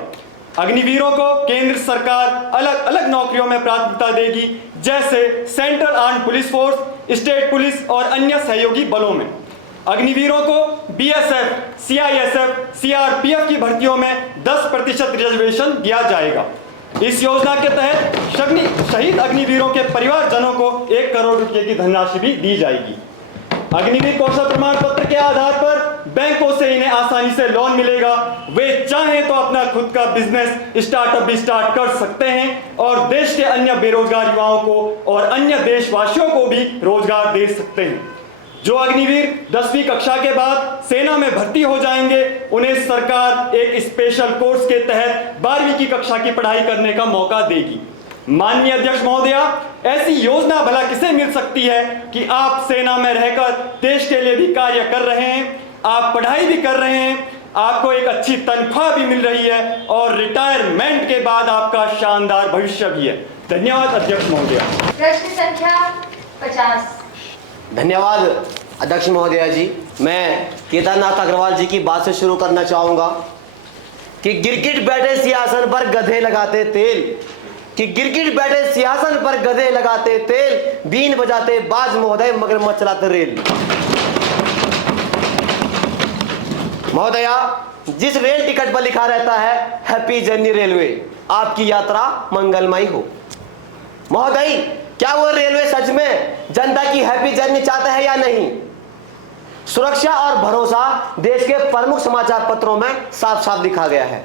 अग्निवीरों को केंद्र सरकार अलग अलग नौकरियों में प्राथमिकता देगी, जैसे central armed police force, state police और अन्य सहयोगी बलों में। अग्निवीरों को बीएसएफ, सीआईएसएफ, सीआरपीएफ की भर्तियों में 10% रिजर्वेशन दिया जाएगा। इस योजना के तहत शहीद अग्निवीरों के परिवारजनों को 1 करोड़ रुपए की धनराशि भी दी जाएगी। अग्निवीर कौशल प्रमाण पत्र के आधार पर बैंकों से इन्हें आसानी से लोन मिलेगा। वे चाहें तो अपना खुद का बिजनेस स्टार्टअप भी स्टार्ट कर सकते हैं और देश के अन्य बेरोजगार युवाओं को और अन्य देशवासियों को भी रोजगार दे सकते हैं। जो अग्निवीर 10वीं कक्षा के बाद सेना में भर्ती हो जाएंगे, उन्हें सरकार एक स्पेशल कोर्स के तहत 12वीं की कक्षा की पढ़ाई करने का मौका देगी। माननीय अध्यक्ष महोदया, ऐसी योजना भला किसे मिल सकती है कि आप सेना में रहकर देश के लिए भी कार्य कर रहे हैं, आप पढ़ाई भी कर रहे हैं, आपको एक अच्छी तनख्वाह भी मिल रही है और रिटायरमेंट के बाद आपका शानदार भविष्य भी है। धन्यवाद अध्यक्ष महोदया। प्रश्न संख्या 50। धन्यवाद अध्यक्ष महोदया जी। मैं केदारनाथ अग्रवाल जी की बात से शुरू करना चाहूँगा कि गिरगिट बैठे सिंहासन पर गधे लगाते तेल, कि गिरगिट बैठे सिंहासन पर गधे लगाते तेल, बीन बजाते बाज महोदय मगरमच्छ चलाते रेल। महोदया, जिस रेल टिकट पर लिखा रहता है हैप्पी जर्नी रेलवे, आपकी यात्रा मंगलमय हो। महोदय, क्या वो रेलवे सच में जनता की हैप्पी जर्नी चाहता है या नहीं? सुरक्षा और भरोसा देश के प्रमुख समाचार पत्रों में साफ साफ लिखा गया है।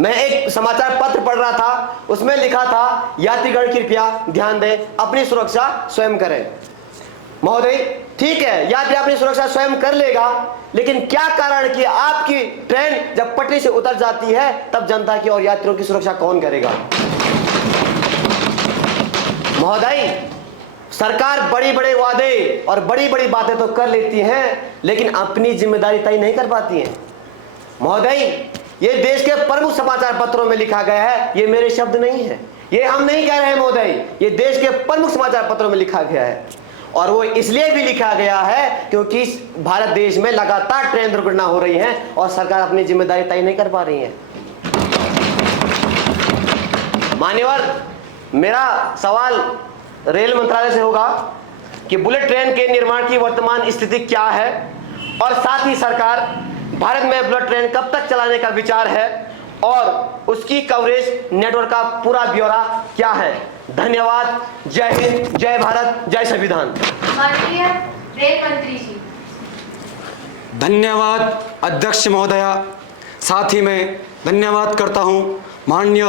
मैं एक समाचार पत्र पढ़ रहा था, उसमें लिखा था यात्रीगण कृपया ध्यान दें, अपनी सुरक्षा स्वयं करें। महोदय, ठीक है, यात्री अपनी सुरक्षा स्वयं कर लेगा, लेकिन क्या कारण कि आपकी ट्रेन जब पटरी से उतर जाती है तब जनता की और यात्रियों की सुरक्षा कौन करेगा? महोदय, सरकार बड़ी बड़े वादे और बड़ी बड़ी बातें तो कर लेती हैं, लेकिन अपनी जिम्मेदारी तय नहीं कर पाती हैं। महोदय, ये देश के प्रमुख समाचार पत्रों में लिखा गया है, ये मेरे शब्द नहीं है, ये हम नहीं कह रहे हैं महोदय, ये देश के प्रमुख समाचार पत्रों में लिखा गया है। और वो इसलिए भी लिखा गया है क्योंकि भारत देश में लगातार ट्रेन दुर्घटना हो रही है और सरकार अपनी जिम्मेदारी तय नहीं कर पा रही है। मान्यवर, मेरा सवाल रेल मंत्रालय से होगा कि बुलेट ट्रेन के निर्माण की वर्तमान स्थिति क्या है और साथ ही सरकार भारत में बुलेट ट्रेन कब तक चलाने का विचार है और उसकी कवरेज नेटवर्क का पूरा ब्यौरा क्या है। धन्यवाद। जय हिंद, जय भारत, जय संविधान। माननीय रेल मंत्री जी। धन्यवाद अध्यक्ष महोदया। साथ ही मैं धन्यवाद करता हूं माननीय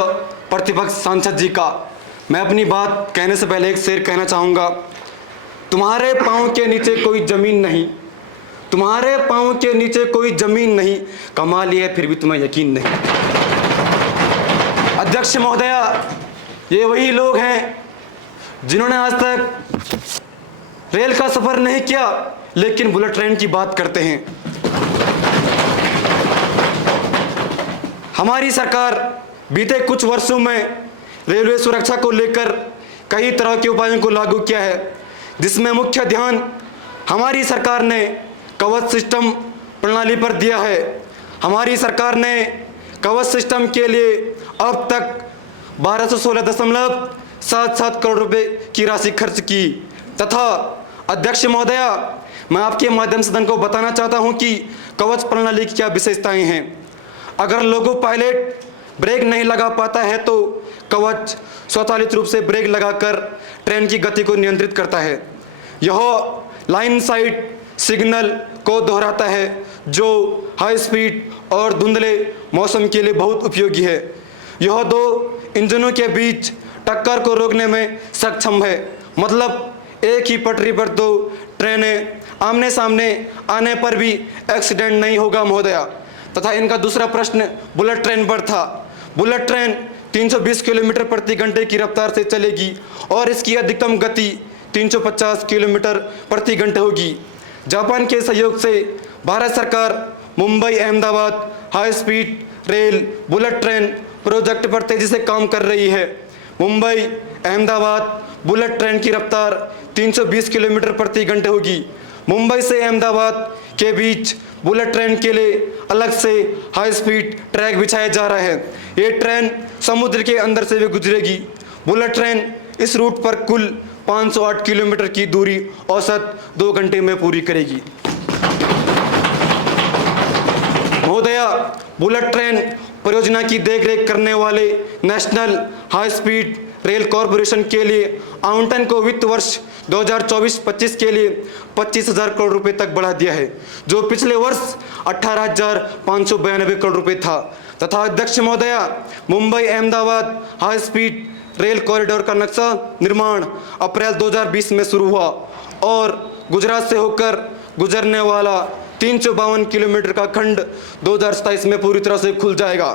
प्रतिपक्ष सांसद जी का। मैं अपनी बात कहने से पहले एक शेर कहना चाहूँगा। तुम्हारे पाँव के नीचे कोई ज़मीन नहीं, तुम्हारे पाँव के नीचे कोई ज़मीन नहीं, कमा लिया फिर भी तुम्हें यकीन नहीं। अध्यक्ष महोदया, ये वही लोग हैं जिन्होंने आज तक रेल का सफ़र नहीं किया लेकिन बुलेट ट्रेन की बात करते हैं। हमारी सरकार बीते कुछ वर्षों में रेलवे सुरक्षा को लेकर कई तरह के उपायों को लागू किया है, जिसमें मुख्य ध्यान हमारी सरकार ने कवच सिस्टम प्रणाली पर दिया है। हमारी सरकार ने कवच सिस्टम के लिए अब तक 1216.77 करोड़ रुपए की राशि खर्च की। तथा अध्यक्ष महोदया, मैं आपके माध्यम से सदन को बताना चाहता हूं कि कवच प्रणाली की क्या विशेषताएं हैं। अगर लोगो पायलट ब्रेक नहीं लगा पाता है तो कवच स्वचालित रूप से ब्रेक लगाकर ट्रेन की गति को नियंत्रित करता है। यह लाइन साइड सिग्नल को दोहराता है, जो हाई स्पीड और धुंधले मौसम के लिए बहुत उपयोगी है। यह दो इंजनों के बीच टक्कर को रोकने में सक्षम है, मतलब एक ही पटरी पर दो ट्रेनें आमने सामने आने पर भी एक्सीडेंट नहीं होगा महोदया। तथा इनका दूसरा प्रश्न बुलेट ट्रेन पर था। बुलेट ट्रेन 320 किलोमीटर प्रति घंटे की रफ्तार से चलेगी और इसकी अधिकतम गति 350 किलोमीटर प्रति घंटे होगी। जापान के सहयोग से भारत सरकार Mumbai Ahmedabad high speed rail bullet train project पर तेजी से काम कर रही है। मुंबई अहमदाबाद बुलेट ट्रेन की रफ्तार 320 किलोमीटर प्रति घंटे होगी। मुंबई से अहमदाबाद के बीच बुलेट ट्रेन के लिए अलग से हाई स्पीड ट्रैक बिछाया जा रहा है। ये ट्रेन समुद्र के अंदर से भी गुजरेगी। बुलेट ट्रेन इस रूट पर कुल 508 किलोमीटर की दूरी औसत 2 घंटे में पूरी करेगी। महोदया, बुलेट ट्रेन परियोजना की देखरेख करने वाले national high speed rail corporation के लिए आवंटन को वित्त वर्ष 2024-25 के लिए 25,000 करोड़ रुपए तक बढ़ा दिया है, जो पिछले वर्ष 18,592 करोड़ रुपए था। तथा अध्यक्ष महोदया, Mumbai Ahmedabad high speed rail corridor का नक्शा निर्माण अप्रैल 2020 में शुरू हुआ और गुजरात से होकर गुजरने वाला 352 किलोमीटर का खंड 2027 में पूरी तरह से खुल जाएगा।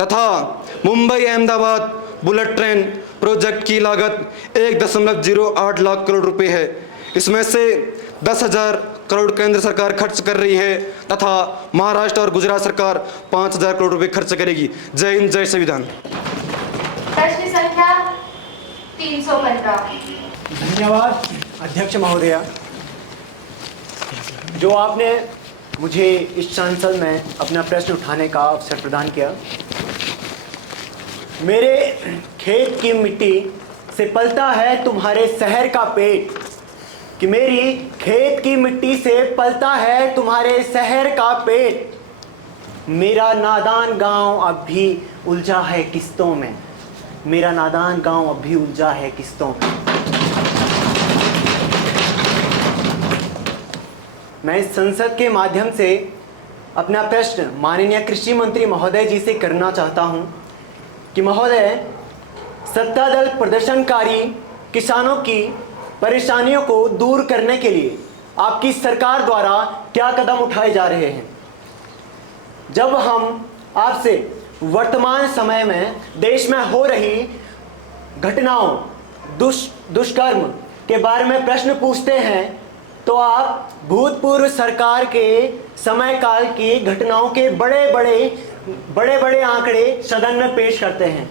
तथा Mumbai Ahmedabad bullet train project की लागत 1.08 लाख करोड़ रुपए है। इसमें से 10,000 करोड़ केंद्र सरकार खर्च कर रही है तथा महाराष्ट्र और गुजरात सरकार 5,000 करोड़ रुपए खर्च करेगी। जय हिंद, जय संविधान। प्रश्न संख्या 315। धन्यवाद अध्यक्ष महोदया, जो आपने मुझे इस संसद में अपना प्रश्न उठाने का अवसर प्रदान किया। मेरे खेत की मिट्टी से पलता है तुम्हारे शहर का पेट, कि मेरी खेत की मिट्टी से पलता है तुम्हारे शहर का पेट। मेरा नादान गांव अब भी उलझा है किस्तों में, मेरा नादान गांव अब भी उलझा है किस्तों में। मैं इस संसद के माध्यम से अपना प्रश्न माननीय कृषि मंत्री महोदय जी से करना चाहता हूं कि महोदय, सत्तादल प्रदर्शनकारी किसानों की परेशानियों को दूर करने के लिए आपकी सरकार द्वारा क्या कदम उठाए जा रहे हैं। जब हम आपसे वर्तमान समय में देश में हो रही घटनाओं दुष्कर्म के बारे में प्रश्न पूछते हैं तो आप भूतपूर्व सरकार के समय काल की घटनाओं के बड़े बड़े आंकड़े सदन में पेश करते हैं।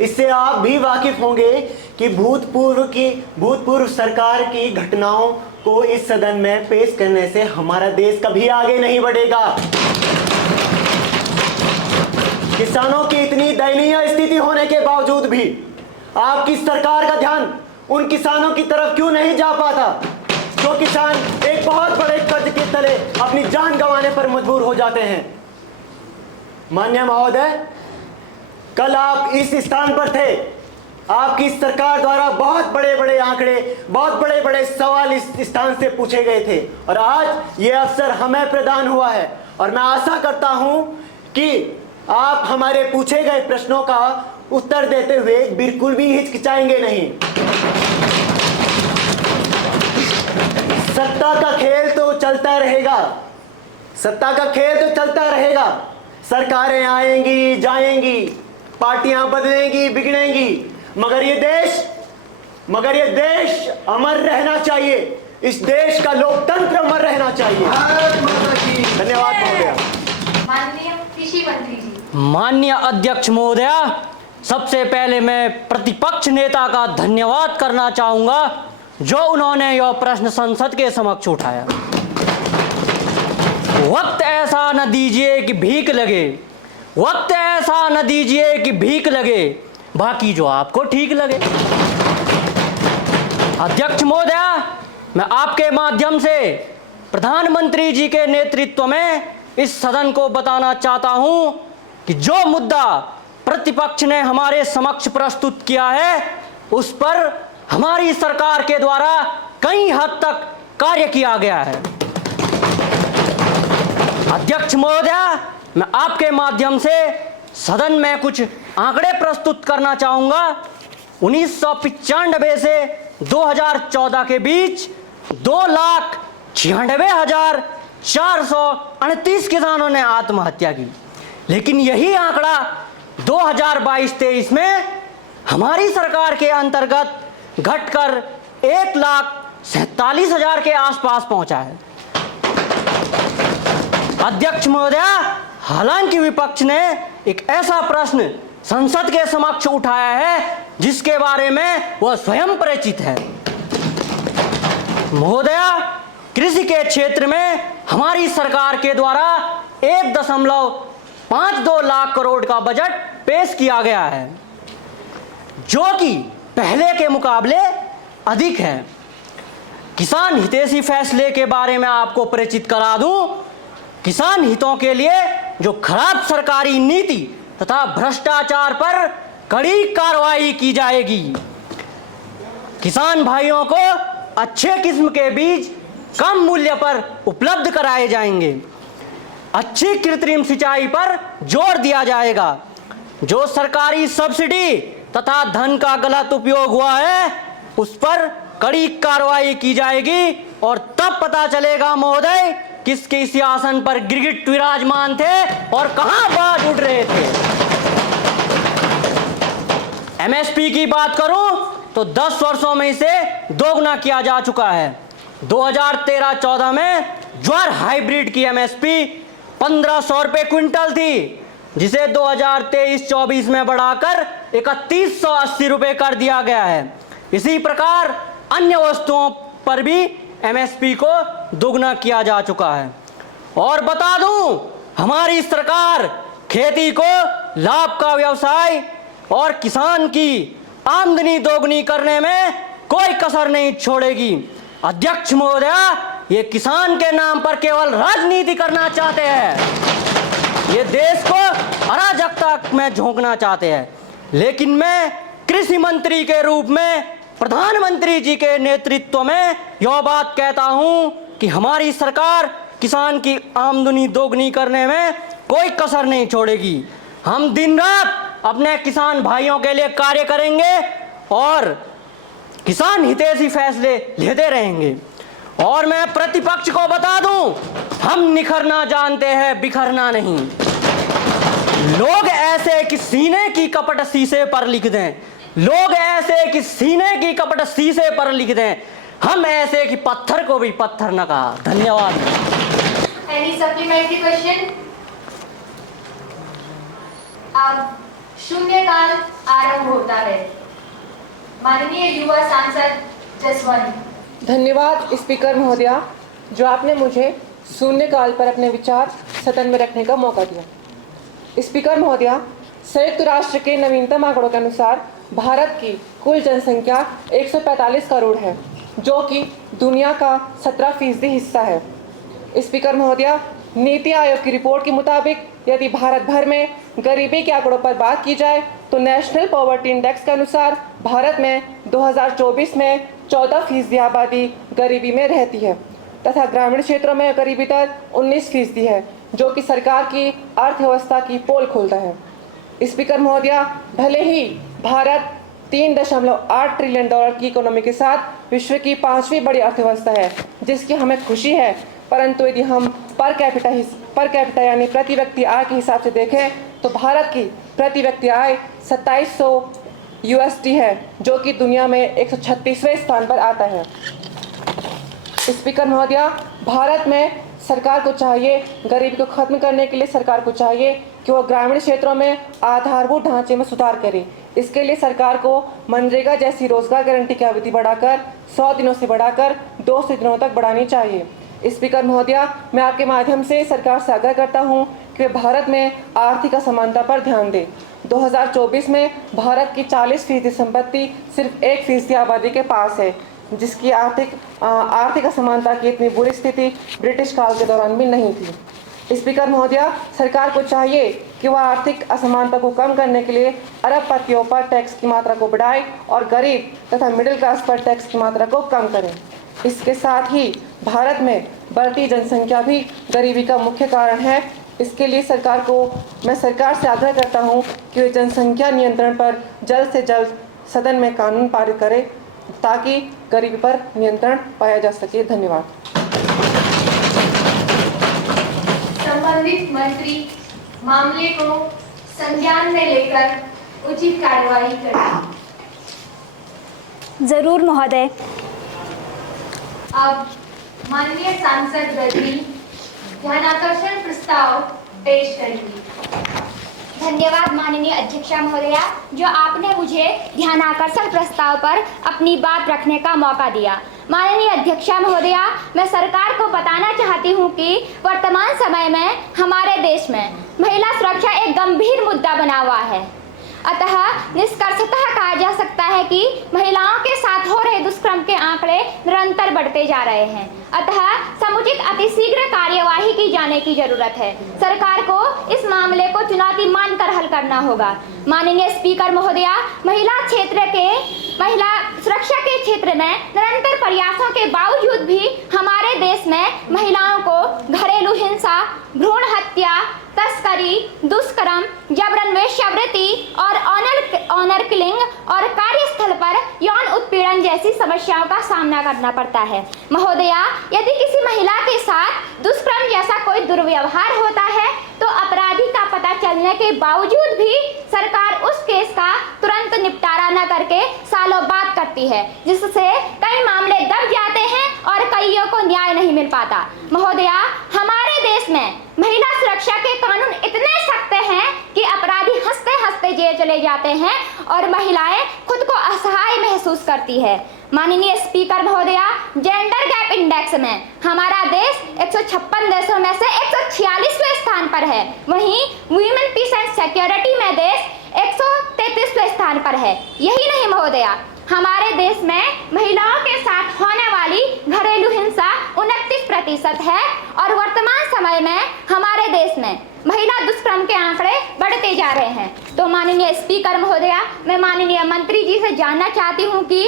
इससे आप भी वाकिफ होंगे कि भूतपूर्व सरकार की घटनाओं को इस सदन में पेश करने से हमारा देश कभी आगे नहीं बढ़ेगा। किसानों की इतनी दयनीय स्थिति होने के बावजूद भी आपकी सरकार का ध्यान उन किसानों की तरफ क्यों नहीं जा पाता जो किसान एक बहुत बड़े कर्ज के तले अपनी जान गंवाने पर मजबूर हो जाते हैं। माननीय महोदय, कल आप इस स्थान पर थे, आपकी सरकार द्वारा बहुत बड़े आंकड़े, बहुत बड़े सवाल इस स्थान से पूछे गए थे और आज ये अवसर हमें प्रदान हुआ है और मैं आशा करता हूं कि आप हमारे पूछे गए प्रश्नों का उत्तर देते हुए बिल्कुल भी हिचकिचाएंगे नहीं। सत्ता का खेल तो चलता रहेगा, सरकारें आएंगी जाएंगी, पार्टियां बदलेंगी बिगड़ेंगी, मगर ये देश अमर रहना चाहिए। इस देश का लोकतंत्र अमर रहना चाहिए। धन्यवाद महोदया। माननीय कृषि मंत्री जी। माननीय अध्यक्ष महोदया, सबसे पहले मैं प्रतिपक्ष नेता का धन्यवाद करना चाहूंगा जो उन्होंने यह प्रश्न संसद के समक्ष उठाया। वक्त ऐसा न दीजिए कि भीख लगे, बाकी जो आपको ठीक लगे। अध्यक्ष महोदया, मैं आपके माध्यम से प्रधानमंत्री जी के नेतृत्व में इस सदन को बताना चाहता हूं कि जो मुद्दा प्रतिपक्ष ने हमारे समक्ष प्रस्तुत किया है उस पर हमारी सरकार के द्वारा कई हद तक कार्य किया गया है। अध्यक्ष महोदया, मैं आपके माध्यम से सदन में कुछ आंकड़े प्रस्तुत करना चाहूंगा। 1995 से 2014 के बीच 2,96,438 किसानों ने आत्महत्या की, लेकिन यही आंकड़ा 2022-23 में हमारी सरकार के अंतर्गत घटकर 1,47,000 के आसपास पहुंचा है। अध्यक्ष महोदया, हालांकि विपक्ष ने एक ऐसा प्रश्न संसद के समक्ष उठाया है जिसके बारे में वह स्वयं परिचित है। महोदया, कृषि के क्षेत्र में हमारी सरकार के द्वारा 1.52 लाख करोड़ का बजट पेश किया गया है, जो कि पहले के मुकाबले अधिक है। किसान हितैषी फैसले के बारे में आपको परिचित करा दूं। किसान हितों के लिए जो खराब सरकारी नीति तथा भ्रष्टाचार पर कड़ी कार्रवाई की जाएगी। किसान भाइयों को अच्छे किस्म के बीज कम मूल्य पर उपलब्ध कराए जाएंगे। अच्छी कृत्रिम सिंचाई पर जोर दिया जाएगा। जो सरकारी सब्सिडी तथा धन का गलत उपयोग हुआ है उस पर कड़ी कार्रवाई की जाएगी और तब पता चलेगा महोदय किसके सिंहासन पर गिरगिट विराजमान थे और कहां बाज उड़ रहे थे। एमएसपी की बात करूं तो 10 वर्षों में इसे दोगुना किया जा चुका है। 2013-14 में ज्वार हाइब्रिड की एमएसपी 1500 रुपए क्विंटल थी, जिसे 2023-24 में बढ़ाकर 3180 रुपए कर दिया गया है। इसी प्रकार अन्य वस्तुओं पर भी एमएसपी को दोगुना किया जा चुका है। और बता दूं, हमारी सरकार खेती को लाभ का व्यवसाय और किसान की आमदनी दोगुनी करने में कोई कसर नहीं छोड़ेगी। अध्यक्ष महोदया, ये किसान के नाम पर केवल राजनीति करना चाहते हैं, ये देश को अराजकता में झोंकना चाहते हैं। लेकिन मैं कृषि मंत्री के रूप में प्रधानमंत्री जी के नेतृत्व में यह बात कहता हूं कि हमारी सरकार किसान की आमदनी दोगुनी करने में कोई कसर नहीं छोड़ेगी। हम दिन रात अपने किसान भाइयों के लिए कार्य करेंगे और किसान हितैषी फैसले लेते रहेंगे। और मैं प्रतिपक्ष को बता दूं, हम निखरना जानते हैं, बिखरना नहीं। लोग ऐसे कि सीने की कपट शीशे पर लिख दें, लोग ऐसे कि सीने की कपट शीशे पर लिख दें, हम ऐसे कि पत्थर को भी पत्थर न कहा। धन्यवाद। Any supplementary question? अब शून्यकाल आरंभ होता है। माननीय युवा सांसद जसवंत। धन्यवाद स्पीकर महोदया, जो आपने मुझे शून्यकाल पर अपने विचार सदन में रखने का मौका दिया। स्पीकर महोदया, संयुक्त राष्ट्र के नवीनतम आंकड़ों के अनुसार भारत की कुल जनसंख्या 145 करोड़ है, जो कि दुनिया का 17% हिस्सा है। स्पीकर महोदया, नीति आयोग की रिपोर्ट के मुताबिक यदि भारत भर में गरीबी के आंकड़ों पर बात की जाए तो नेशनल पॉवर्टी इंडेक्स के अनुसार भारत में 2024 में 14% आबादी गरीबी में रहती है तथा ग्रामीण क्षेत्रों में गरीबी दर 19% है, जो कि सरकार की अर्थव्यवस्था की पोल खोलता है। स्पीकर महोदया, भले ही भारत 3.8 ट्रिलियन डॉलर की इकोनॉमी के साथ विश्व की 5वीं बड़ी अर्थव्यवस्था है, जिसकी हमें खुशी है, परंतु यदि हम पर कैपिटा यानी प्रति व्यक्ति आय के हिसाब से देखें तो भारत की प्रति व्यक्ति आय 2700 USD है, जो कि दुनिया में 136वें स्थान पर आता है। स्पीकर महोदया, भारत में सरकार को चाहिए, गरीबी को खत्म करने के लिए सरकार को चाहिए कि वह ग्रामीण क्षेत्रों में आधारभूत ढांचे में सुधार करे। इसके लिए सरकार को मनरेगा जैसी रोजगार गारंटी की अवधि बढ़ाकर 100 दिनों से बढ़ाकर 200 दिनों तक बढ़ानी चाहिए। स्पीकर महोदया, मैं आपके माध्यम से सरकार से आग्रह करता हूं कि वे भारत में आर्थिक असमानता पर ध्यान दें। 2024 में भारत की 40% संपत्ति सिर्फ 1% आबादी के पास है, जिसकी आर्थिक असमानता की इतनी बुरी स्थिति ब्रिटिश काल के दौरान भी नहीं थी। स्पीकर महोदया, सरकार को चाहिए कि वह आर्थिक असमानता को कम करने के लिए अरबपतियों पर टैक्स की मात्रा को बढ़ाए और गरीब तथा मिडिल क्लास पर टैक्स की मात्रा को कम करें। इसके साथ ही भारत में बढ़ती जनसंख्या भी गरीबी का मुख्य कारण है। इसके लिए मैं सरकार से आग्रह करता हूं कि वे जनसंख्या नियंत्रण पर जल्द से जल्द सदन में कानून पारित करें ताकि गरीबी पर नियंत्रण पाया जा सके। धन्यवाद। संबंधित मंत्री मामले को संज्ञान में लेकर उचित कार्यवाही करें। जरूर महोदय। अब माननीय सांसद गद्दी ध्यानाकर्षण प्रस्ताव पेश करेंगी। धन्यवाद माननीय अध्यक्षा महोदया, जो आपने मुझे ध्यानाकर्षण प्रस्ताव पर अपनी बात रखने का मौका दिया। माननीय अध्यक्षा महोदया, मैं सरकार को बताना चाहती हूँ कि वर्तमान समय में हमारे देश में महिला सुरक्षा एक गंभीर मुद्दा बना हुआ है। अतः निष्कर्षतः कहा जा सकता है कि महिलाओं के साथ हो रहे दुष्कर्म के आंकड़े निरंतर बढ़ते जा रहे हैं। अतः समुचित अतिशीघ्र कार्यवाही की जाने की जरूरत है। सरकार को इस मामले को चुनौती मानकर हल करना होगा। माननीय स्पीकर महोदया, महिला सुरक्षा के क्षेत्र में निरंतर प्रयासों के बावजूद भी हमारे देश में महिलाओं को घरेलू हिंसा, भ्रूण हत्या, तस्करी, दुष्कर्म, जबरन वेश्यावृत्ति और ऑनर किलिंग और कार्यस्थल पर यौन उत्पीड़न जैसी समस्याओं का सामना करना पड़ता है। महोदया, यदि किसी महिला के साथ दुष्कर्म जैसा कोई दुर्व्यवहार होता है तो अपराधी का पता चलने के बावजूद भी सरकार उस केस का तुरंत निपटारा न करके सालों बाद करती है, जिससे कई मामले दब जाते हैं और कईयों को न्याय नहीं मिल पाता। महोदया, हमारे देश में महिला सुरक्षा के कानून इतने सख्त हैं कि अपराधी हंसते हंसते जेल चले जाते हैं और महिलाएं खुद को असहाय महसूस करती है। माननीय स्पीकर महोदया, जेंडर गैप इंडेक्स में हमारा देश 156 देशों में से 146वें स्थान पर है। वहीं वुमेन पीस एंड सिक्योरिटी में देश 133वें स्थान पर है। यही नहीं महोदया, हमारे देश में महिलाओं के साथ होने वाली घरेलू हिंसा 29% है और वर्तमान समय में हमारे देश में महिला दुष्कर्म के आंकड़े बढ़ते जा रहे हैं। तो माननीय स्पीकर महोदया, मैं माननीय मंत्री जी से जानना चाहती हूँ कि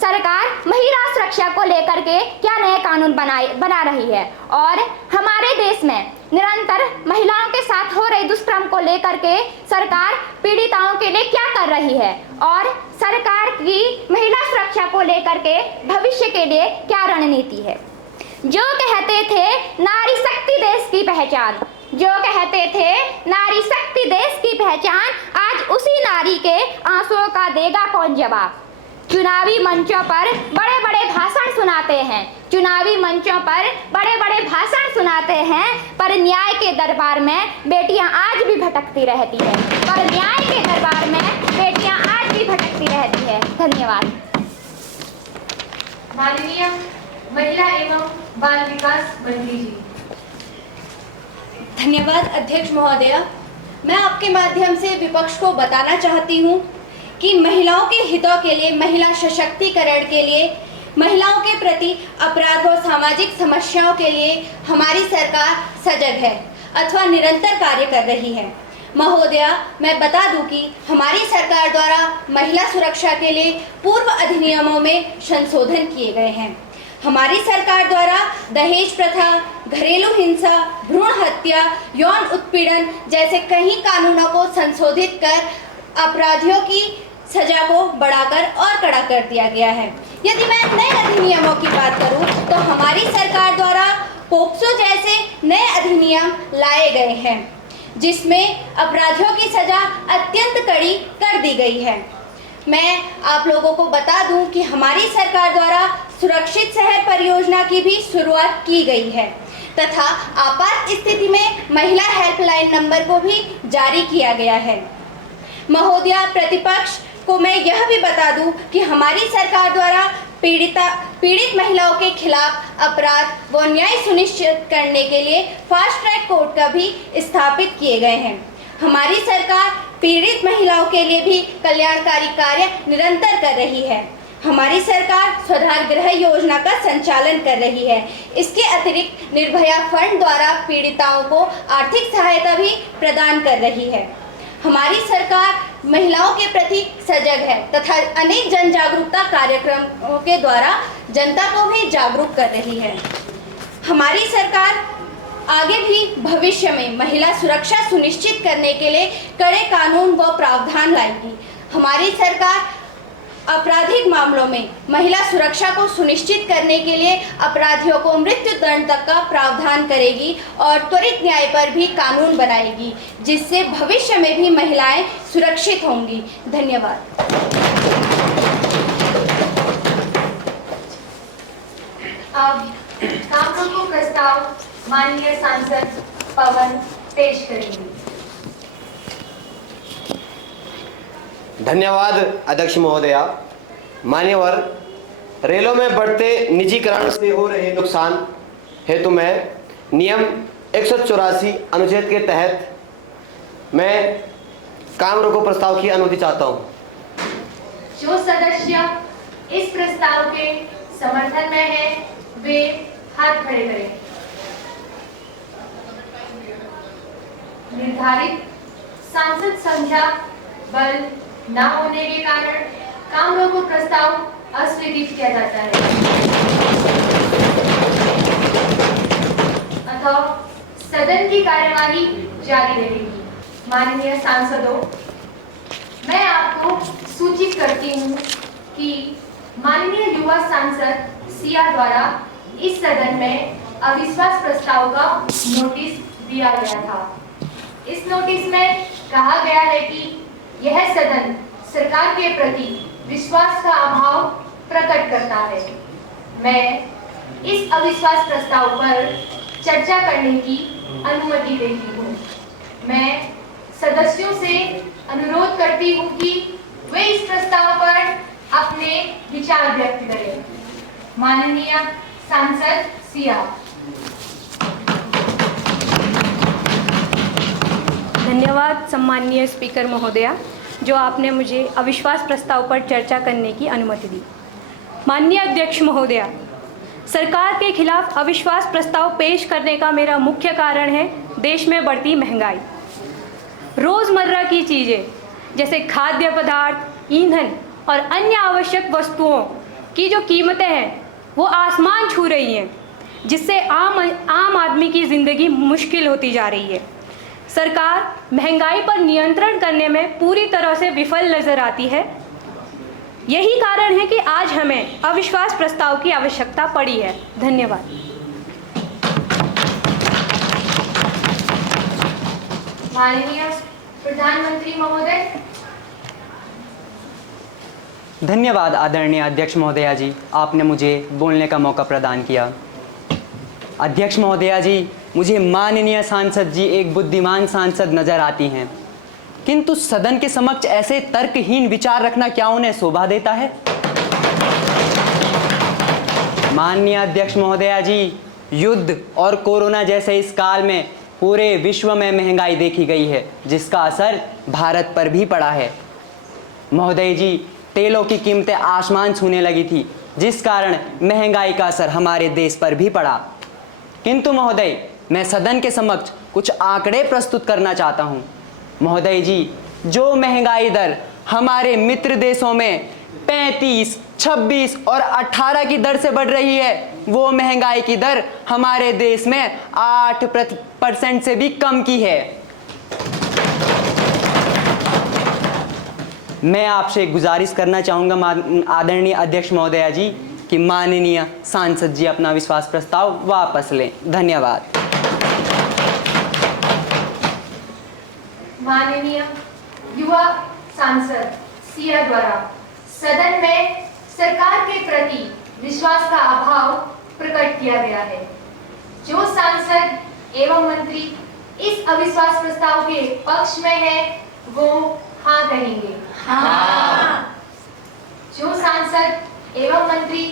सरकार महिला सुरक्षा को लेकर के क्या नए कानून बना रही है और हमारे देश में निरंतर महिलाओं के साथ हो रहे दुष्कर्म को लेकर के सरकार पीड़िताओं के लिए क्या कर रही है और सरकार की महिला सुरक्षा को लेकर के भविष्य के लिए क्या रणनीति है। जो कहते थे नारी शक्ति देश की पहचान, जो कहते थे नारी शक्ति देश की पहचान, आज उसी नारी के आंसुओं का देगा कौन जवाब। चुनावी मंचों पर बड़े बड़े भाषण सुनाते हैं, चुनावी मंचों पर बड़े बड़े भाषण सुनाते हैं, पर न्याय के दरबार में बेटियां आज भी भटकती रहती है, पर न्याय के दरबार में बेटियां आज भी भटकती रहती है। धन्यवाद। माननीय महिला एवं बाल विकास मंत्री जी। धन्यवाद अध्यक्ष महोदया। मैं आपके माध्यम से विपक्ष को बताना चाहती हूँ कि महिलाओं के हितों के लिए, महिला सशक्तिकरण के लिए, महिलाओं के प्रति अपराध और सामाजिक समस्याओं के लिए हमारी सरकार सजग है अथवा निरंतर कार्य कर रही है। महोदया, मैं बता दूं कि हमारी सरकार द्वारा महिला सुरक्षा के लिए पूर्व अधिनियमों में संशोधन किए गए हैं। हमारी सरकार द्वारा दहेज प्रथा, घरेलू हिंसा, भ्रूण हत्या, यौन उत्पीड़न जैसे कई कानूनों को संशोधित कर अपराधियों की सजा को बढ़ाकर और कड़ा कर दिया गया है। यदि मैं नए अधिनियमों की बात करूं तो हमारी सरकार द्वारा पोक्सो जैसे नए अधिनियम लाए गए हैं, जिसमें अपराधियों की सजा अत्यंत कड़ी कर दी गई है। मैं आप लोगों को बता दूं कि हमारी सरकार द्वारा सुरक्षित शहर परियोजना की भी शुरुआत की गई है तथा आपात स्थिति में महिला हेल्पलाइन नंबर को भी जारी किया गया है। महोदया, प्रतिपक्ष को मैं यह भी बता दूं कि हमारी सरकार द्वारा पीड़ित महिलाओं के खिलाफ अपराध व न्याय सुनिश्चित करने के लिए फास्ट ट्रैक कोर्ट का भी स्थापित किए गए हैं। हमारी सरकार पीड़ित महिलाओं के लिए भी कल्याणकारी कार्य निरंतर कर रही है। हमारी सरकार स्वधार गृह योजना का संचालन कर रही है। इसके अतिरिक्त निर्भया फंड द्वारा पीड़िताओं को आर्थिक सहायता भी प्रदान कर रही है। हमारी सरकार महिलाओं के प्रति सजग है तथा अनेक जन जागरूकता कार्यक्रमों के द्वारा जनता को भी जागरूक कर रही है। हमारी सरकार आगे भी भविष्य में महिला सुरक्षा सुनिश्चित करने के लिए कड़े कानून व प्रावधान लाएगी। हमारी सरकार आपराधिक मामलों में महिला सुरक्षा को सुनिश्चित करने के लिए अपराधियों को मृत्यु दंड तक का प्रावधान करेगी और त्वरित न्याय पर भी कानून बनाएगी, जिससे भविष्य में भी महिलाएं सुरक्षित होंगी। धन्यवाद। अब कामरूप प्रस्ताव माननीय सांसद पवन पेश करेंगे। धन्यवाद अध्यक्ष महोदया। मान्यवर, रेलों में बढ़ते निजीकरण से हो रहे नुकसान हेतु मैं नियम 184 अनुच्छेद के तहत मैं काम रोको प्रस्ताव की अनुमति चाहता हूं। जो सदस्य इस प्रस्ताव के समर्थन में है वे हाथ खड़े करें। निर्धारित सांसद संख्या बल न होने के कारण काम रोको प्रस्ताव अस्वीकृत किया जाता है। अतः सदन की कार्यवाही जारी रहेगी। माननीय सांसदों, मैं आपको सूचित करती हूँ कि माननीय युवा सांसद सिया द्वारा इस सदन में अविश्वास प्रस्ताव का नोटिस दिया गया था। इस नोटिस में कहा गया है कि यह सदन सरकार के प्रति विश्वास का अभाव प्रकट करता है। मैं इस अविश्वास प्रस्ताव पर चर्चा करने की अनुमति देती हूँ। मैं सदस्यों से अनुरोध करती हूँ कि वे इस प्रस्ताव पर अपने विचार व्यक्त करें। माननीय सांसद सिया। धन्यवाद सम्माननीय स्पीकर महोदया, जो आपने मुझे अविश्वास प्रस्ताव पर चर्चा करने की अनुमति दी। माननीय अध्यक्ष महोदया, सरकार के खिलाफ अविश्वास प्रस्ताव पेश करने का मेरा मुख्य कारण है देश में बढ़ती महंगाई। रोज़मर्रा की चीज़ें जैसे खाद्य पदार्थ, ईंधन और अन्य आवश्यक वस्तुओं की जो कीमतें हैं वो आसमान छू रही हैं, जिससे आम आदमी की ज़िंदगी मुश्किल होती जा रही है। सरकार महंगाई पर नियंत्रण करने में पूरी तरह से विफल नजर आती है। यही कारण है कि आज हमें अविश्वास प्रस्ताव की आवश्यकता पड़ी है। धन्यवाद। माननीय प्रधानमंत्री महोदय, धन्यवाद आदरणीय अध्यक्ष महोदया जी, आपने मुझे बोलने का मौका प्रदान किया। अध्यक्ष महोदया जी, मुझे माननीय सांसद जी एक बुद्धिमान सांसद नजर आती हैं, किंतु सदन के समक्ष ऐसे तर्कहीन विचार रखना क्या उन्हें शोभा देता है? माननीय अध्यक्ष महोदया जी, युद्ध और कोरोना जैसे इस काल में पूरे विश्व में महंगाई देखी गई है, जिसका असर भारत पर भी पड़ा है। महोदय जी, तेलों की कीमतें आसमान छूने लगी थी, जिस कारण महंगाई का असर हमारे देश पर भी पड़ा। किंतु महोदय, मैं सदन के समक्ष कुछ आंकड़े प्रस्तुत करना चाहता हूं। महोदय जी, जो महंगाई दर हमारे मित्र देशों में 35, 26 और 18 की दर से बढ़ रही है, वो महंगाई की दर हमारे देश में 8% से भी कम की है। मैं आपसे गुजारिश करना चाहूँगा आदरणीय अध्यक्ष महोदया जी कि माननीय सांसद जी अपना विश्वास प्रस्ताव वापस लें। धन्यवाद। माननीय युवा सांसद सिया द्वारा सदन में सरकार के प्रति विश्वास का अभाव प्रकट किया गया है। जो सांसद एवं मंत्री इस अविश्वास प्रस्ताव के पक्ष में है वो हाँ कहेंगे। हाँ। जो सांसद एवं मंत्री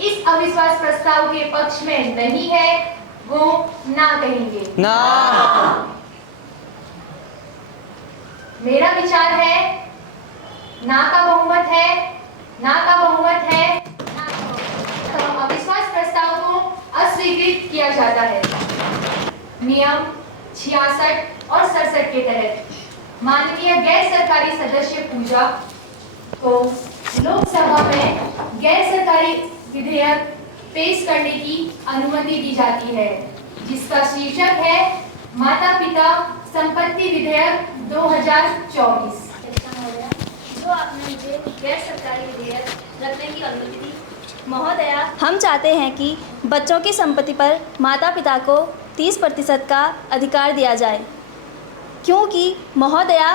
इस अविश्वास प्रस्ताव के पक्ष में नहीं है वो ना कहेंगे। ना। मेरा विचार है ना का बहुमत है, ना का बहुमत है, ना का बहुमत। तो अविश्वास प्रस्ताव को अस्वीकृत किया जाता है। नियम 66 और 67 के तहत माननीय गैर सरकारी सदस्य पूजा को लोकसभा में गैर सरकारी विधेयक पेश करने की अनुमति दी जाती है, जिसका शीर्षक है माता पिता संपत्ति विधेयक 2024। जो आपने मुझे गैर सरकारी विधेयक रखने की अनुमति दी। महोदया, हम चाहते हैं कि बच्चों की संपत्ति पर माता पिता को 30% का अधिकार दिया जाए, क्योंकि महोदया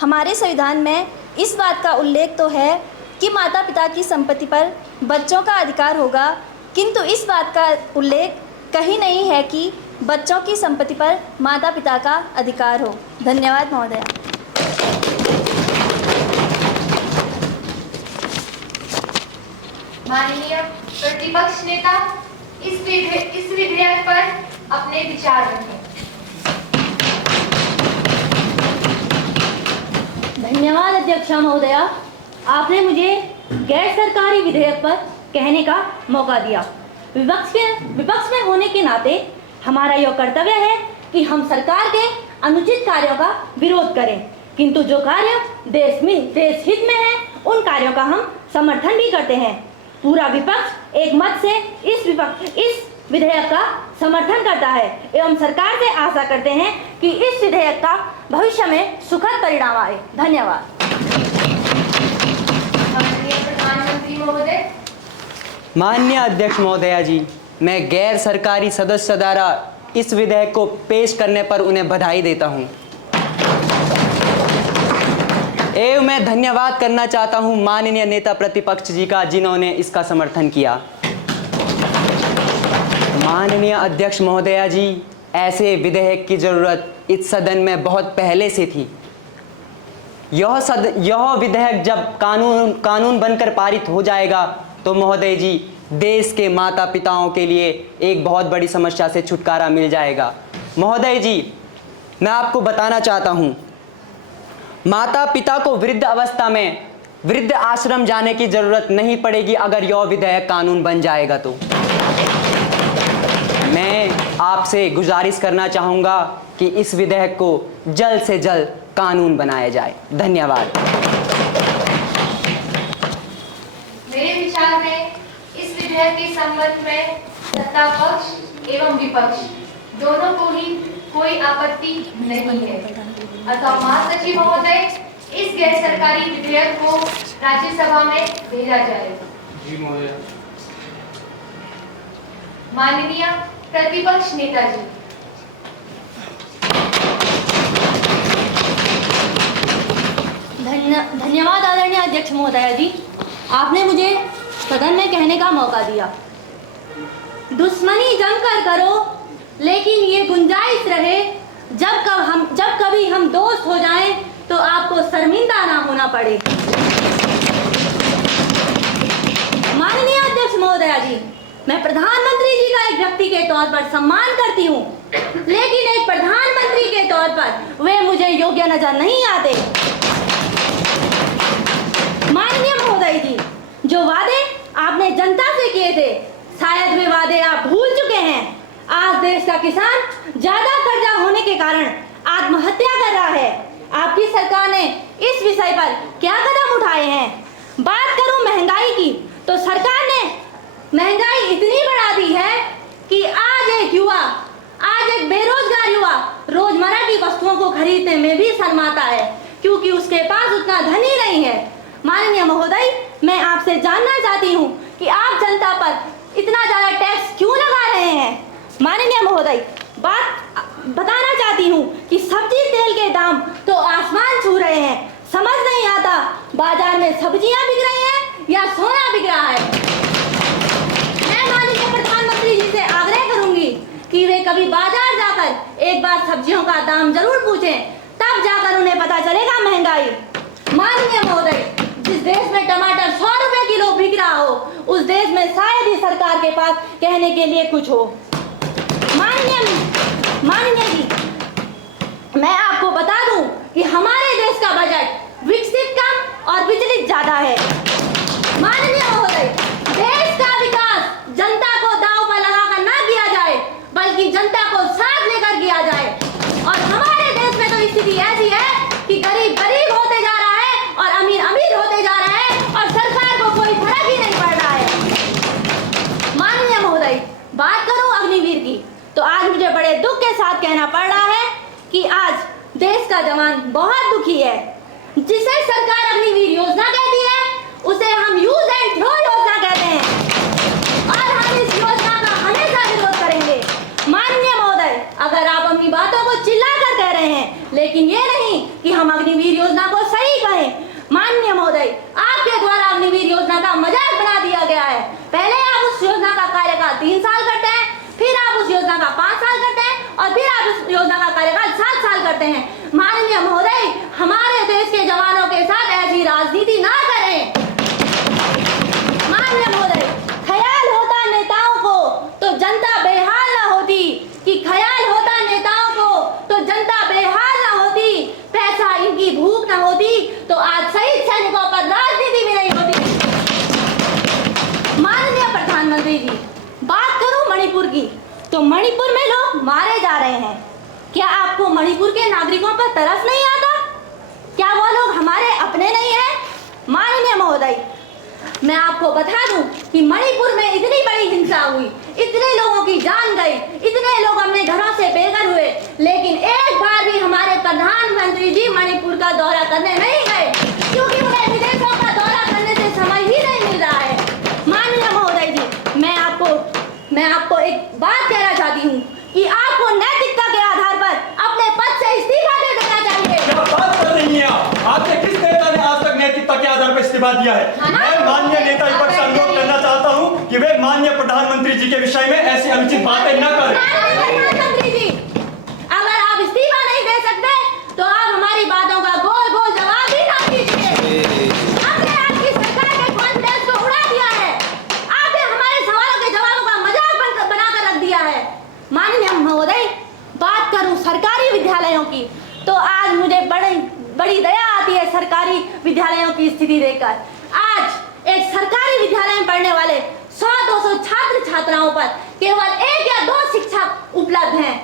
हमारे संविधान में इस बात का उल्लेख तो है कि माता पिता की संपत्ति पर बच्चों का अधिकार होगा, किंतु इस बात का उल्लेख कहीं नहीं है कि बच्चों की संपत्ति पर माता पिता का अधिकार हो। धन्यवाद महोदया। माननीय प्रतिपक्ष नेता इस विधेयक पर अपने विचार रखें। धन्यवाद अध्यक्ष महोदया, आपने मुझे गैर सरकारी विधेयक पर कहने का मौका दिया। विपक्ष में होने के नाते हमारा यह कर्तव्य है कि हम सरकार के अनुचित कार्यों का विरोध करें, किंतु जो कार्य देश हित में है उन कार्यों का हम समर्थन भी करते हैं। पूरा विपक्ष एक मत से इस विधेयक का समर्थन करता है एवं सरकार से आशा करते हैं कि इस विधेयक का भविष्य में सुखद परिणाम आए। धन्यवाद। माननीय प्रधानमंत्री महोदय। माननीय अध्यक्ष महोदया जी, मैं गैर सरकारी सदस्य द्वारा इस विधेयक को पेश करने पर उन्हें बधाई देता हूं। एवं मैं धन्यवाद करना चाहता हूं माननीय नेता प्रतिपक्ष जी का, जिन्होंने इसका समर्थन किया। माननीय अध्यक्ष महोदया जी, ऐसे विधेयक की जरूरत इस सदन में बहुत पहले से थी। यह विधेयक जब कानून बनकर पारित हो जाएगा तो महोदय जी, देश के माता पिताओं के लिए एक बहुत बड़ी समस्या से छुटकारा मिल जाएगा। महोदय जी, मैं आपको बताना चाहता हूं, माता पिता को वृद्ध अवस्था में वृद्ध आश्रम जाने की जरूरत नहीं पड़ेगी अगर यह विधेयक कानून बन जाएगा तो। मैं आपसे गुजारिश करना चाहूँगा कि इस विधेयक को जल्द से जल्द कानून बनाया जाए। धन्यवाद। मेरे विचार में इस विधेयक के संबंध में सत्ता पक्ष एवं विपक्ष दोनों को ही कोई आपत्ति नहीं है, अतः महासचिव महोदय इस गैर सरकारी विधेयक को राज्यसभा में भेजा जाए। जी महोदय। माननीय प्रतिपक्ष नेताजी। धन्यवाद आदरणीय अध्यक्ष महोदया जी। आपने मुझे सदन में कहने का मौका दिया। दुश्मनी जमकर करो, लेकिन ये गुंजाइश रहे जब कभी हम दोस्त हो जाएं तो आपको शर्मिंदा ना होना पड़े। माननीय अध्यक्ष महोदया जी, मैं प्रधानमंत्री जी का एक व्यक्ति के तौर पर सम्मान करती हूँ, लेकिन एक प्रधानमंत्री के तौर पर वे मुझे योग्य नजर नहीं आते। माननीय महोदय जी, जो वादे आपने जनता से किए थे, शायद वे वादे आप भूल चुके हैं। आज देश का किसान ज्यादा कर्जा होने के कारण आत्महत्या कर रहा है। आपकी सरकार ने इस विषय पर क्या कदम उठाए हैं? बात करूं महंगाई की, तो सरकार ने महंगाई इतनी बढ़ा दी है कि आज एक बेरोजगार युवा रोजमर्रा की वस्तुओं को खरीदने में भी शर्माता है, क्योंकि उसके पास उतना धन ही नहीं है। माननीय महोदय, मैं आपसे जानना चाहती हूँ कि आप जनता पर इतना ज्यादा टैक्स क्यों लगा रहे हैं? माननीय महोदय, बात बताना चाहती हूँ कि सब्जी तेल के दाम तो आसमान छू रहे हैं। समझ नहीं आता बाजार में सब्जियां बिक रही हैं या सोना बिक रहा है। मैं माननीय प्रधानमंत्री जी से आग्रह करूंगी कि वे कभी बाजार जाकर एक बार सब्जियों का दाम जरूर पूछें, तब जाकर उन्हें पता चलेगा महंगाई। माननीय महोदय, जिस देश में टमाटर 100 रुपए किलो बिक रहा हो, उस देश में शायद ही सरकार के पास कहने के लिए कुछ हो। माननीय जी, मैं आपको बता दूं कि हमारे देश का बजट विकसित कम और विचलित ज्यादा है। माननीय महोदय, देश का विकास जनता को दांव पर लगाकर ना किया जाए, बल्कि जनता को साथ लेकर किया जाए। और हमारे देश में तो स्थिति ऐसी है कि गरीब गरीब होते जा रहा है और अमीर अमीर होते जा रहा है, और सरकार को कोई फर्क ही नहीं पड़ रहा है। माननीय महोदय, बात करूं अग्निवीर की, तो आज मुझे बड़े दुख के साथ कहना पड़ रहा है कि आज देश का जवान बहुत दुखी है। जिसे सरकार अग्निवीर योजना कहती है, उसे हम यूज एंड थ्रो योजना कहते हैं, और हम इस योजना का हमेशा विरोध करेंगे। माननीय महोदय, अगर आप अपनी बातों को चिल्लाकर कह रहे हैं, लेकिन ये नहीं कि हम अग्निवीर योजना को सही कहें। माननीय महोदय, आपके द्वारा अग्निवीर योजना का मजाक बना दिया गया है। पहले आप उस योजना का कार्यकाल 3 साल करते हैं, फिर आप उस योजना का 5 साल करते हैं, और फिर आप उस योजना का कार्यकाल 7 साल करते हैं। माननीय महोदय, हमारे देश के जवानों के साथ ऐसी राजनीति ना करें। माननीय महोदय, ख्याल होता नेताओं को तो जनता बेहाल ना होती, कि ख्याल होता नेताओं को तो जनता बेहाल ना होती, पैसा इनकी भूख ना होती तो आज शहीद सैनिकों पर राजनीति भी नहीं होती। माननीय प्रधानमंत्री जी, बात करूं मणिपुर की, तो मणिपुर में लोग मारे जा रहे हैं। क्या आपको मणिपुर के नागरिकों पर तरस नहीं आता? क्या वो लोग हमारे अपने नहीं हैं? माननीय महोदय, मैं आपको बता दूं कि मणिपुर में इतनी बड़ी हिंसा हुई, इतने लोगों की जान गई, इतने लोग अपने घरों से बेघर हुए, लेकिन एक बार भी हमारे प्रधानमंत्री जी मणिपुर का दौरा करने नहीं गए, क्योंकि उन्हें विदेशों का दौरा करने से समय ही नहीं मिल रहा है। माननीय महोदय जी, मैं आपको एक बात कहना चाहती हूँ कि आपको नैतिकता के आधार पर अपने पद से इस्तीफा दे देना चाहिए। क्या बात कर रही हैं आप? आपने किस नेता ने आज तक नैतिकता के आधार पर इस्तीफा दिया है? मैं माननीय नेता विपक्ष से अनुरोध करना चाहता हूँ कि वे माननीय प्रधानमंत्री जी के विषय में ऐसी अनुचित बातें न करें। प्रधानमंत्री जी, अगर आप इस्तीफा नहीं दे सकते तो आप हमारी बातों का गोल गोल जवाब भी ना दीजिए। आपने आपकी सरकार के कॉन्फिडेंस को उड़ा दिया है। आपने हमारे सवालों के जवाबों का मजाक बनाकर रख दिया है। माननीय महोदय, बात करूं सरकारी विद्यालयों की, तो आज मुझे बड़ी दया आती है सरकारी विद्यालयों की स्थिति देखकर। आज एक सरकारी विद्यालय में पढ़ने वाले 100-200 छात्र छात्राओं पर केवल 1 या 2 शिक्षक उपलब्ध हैं।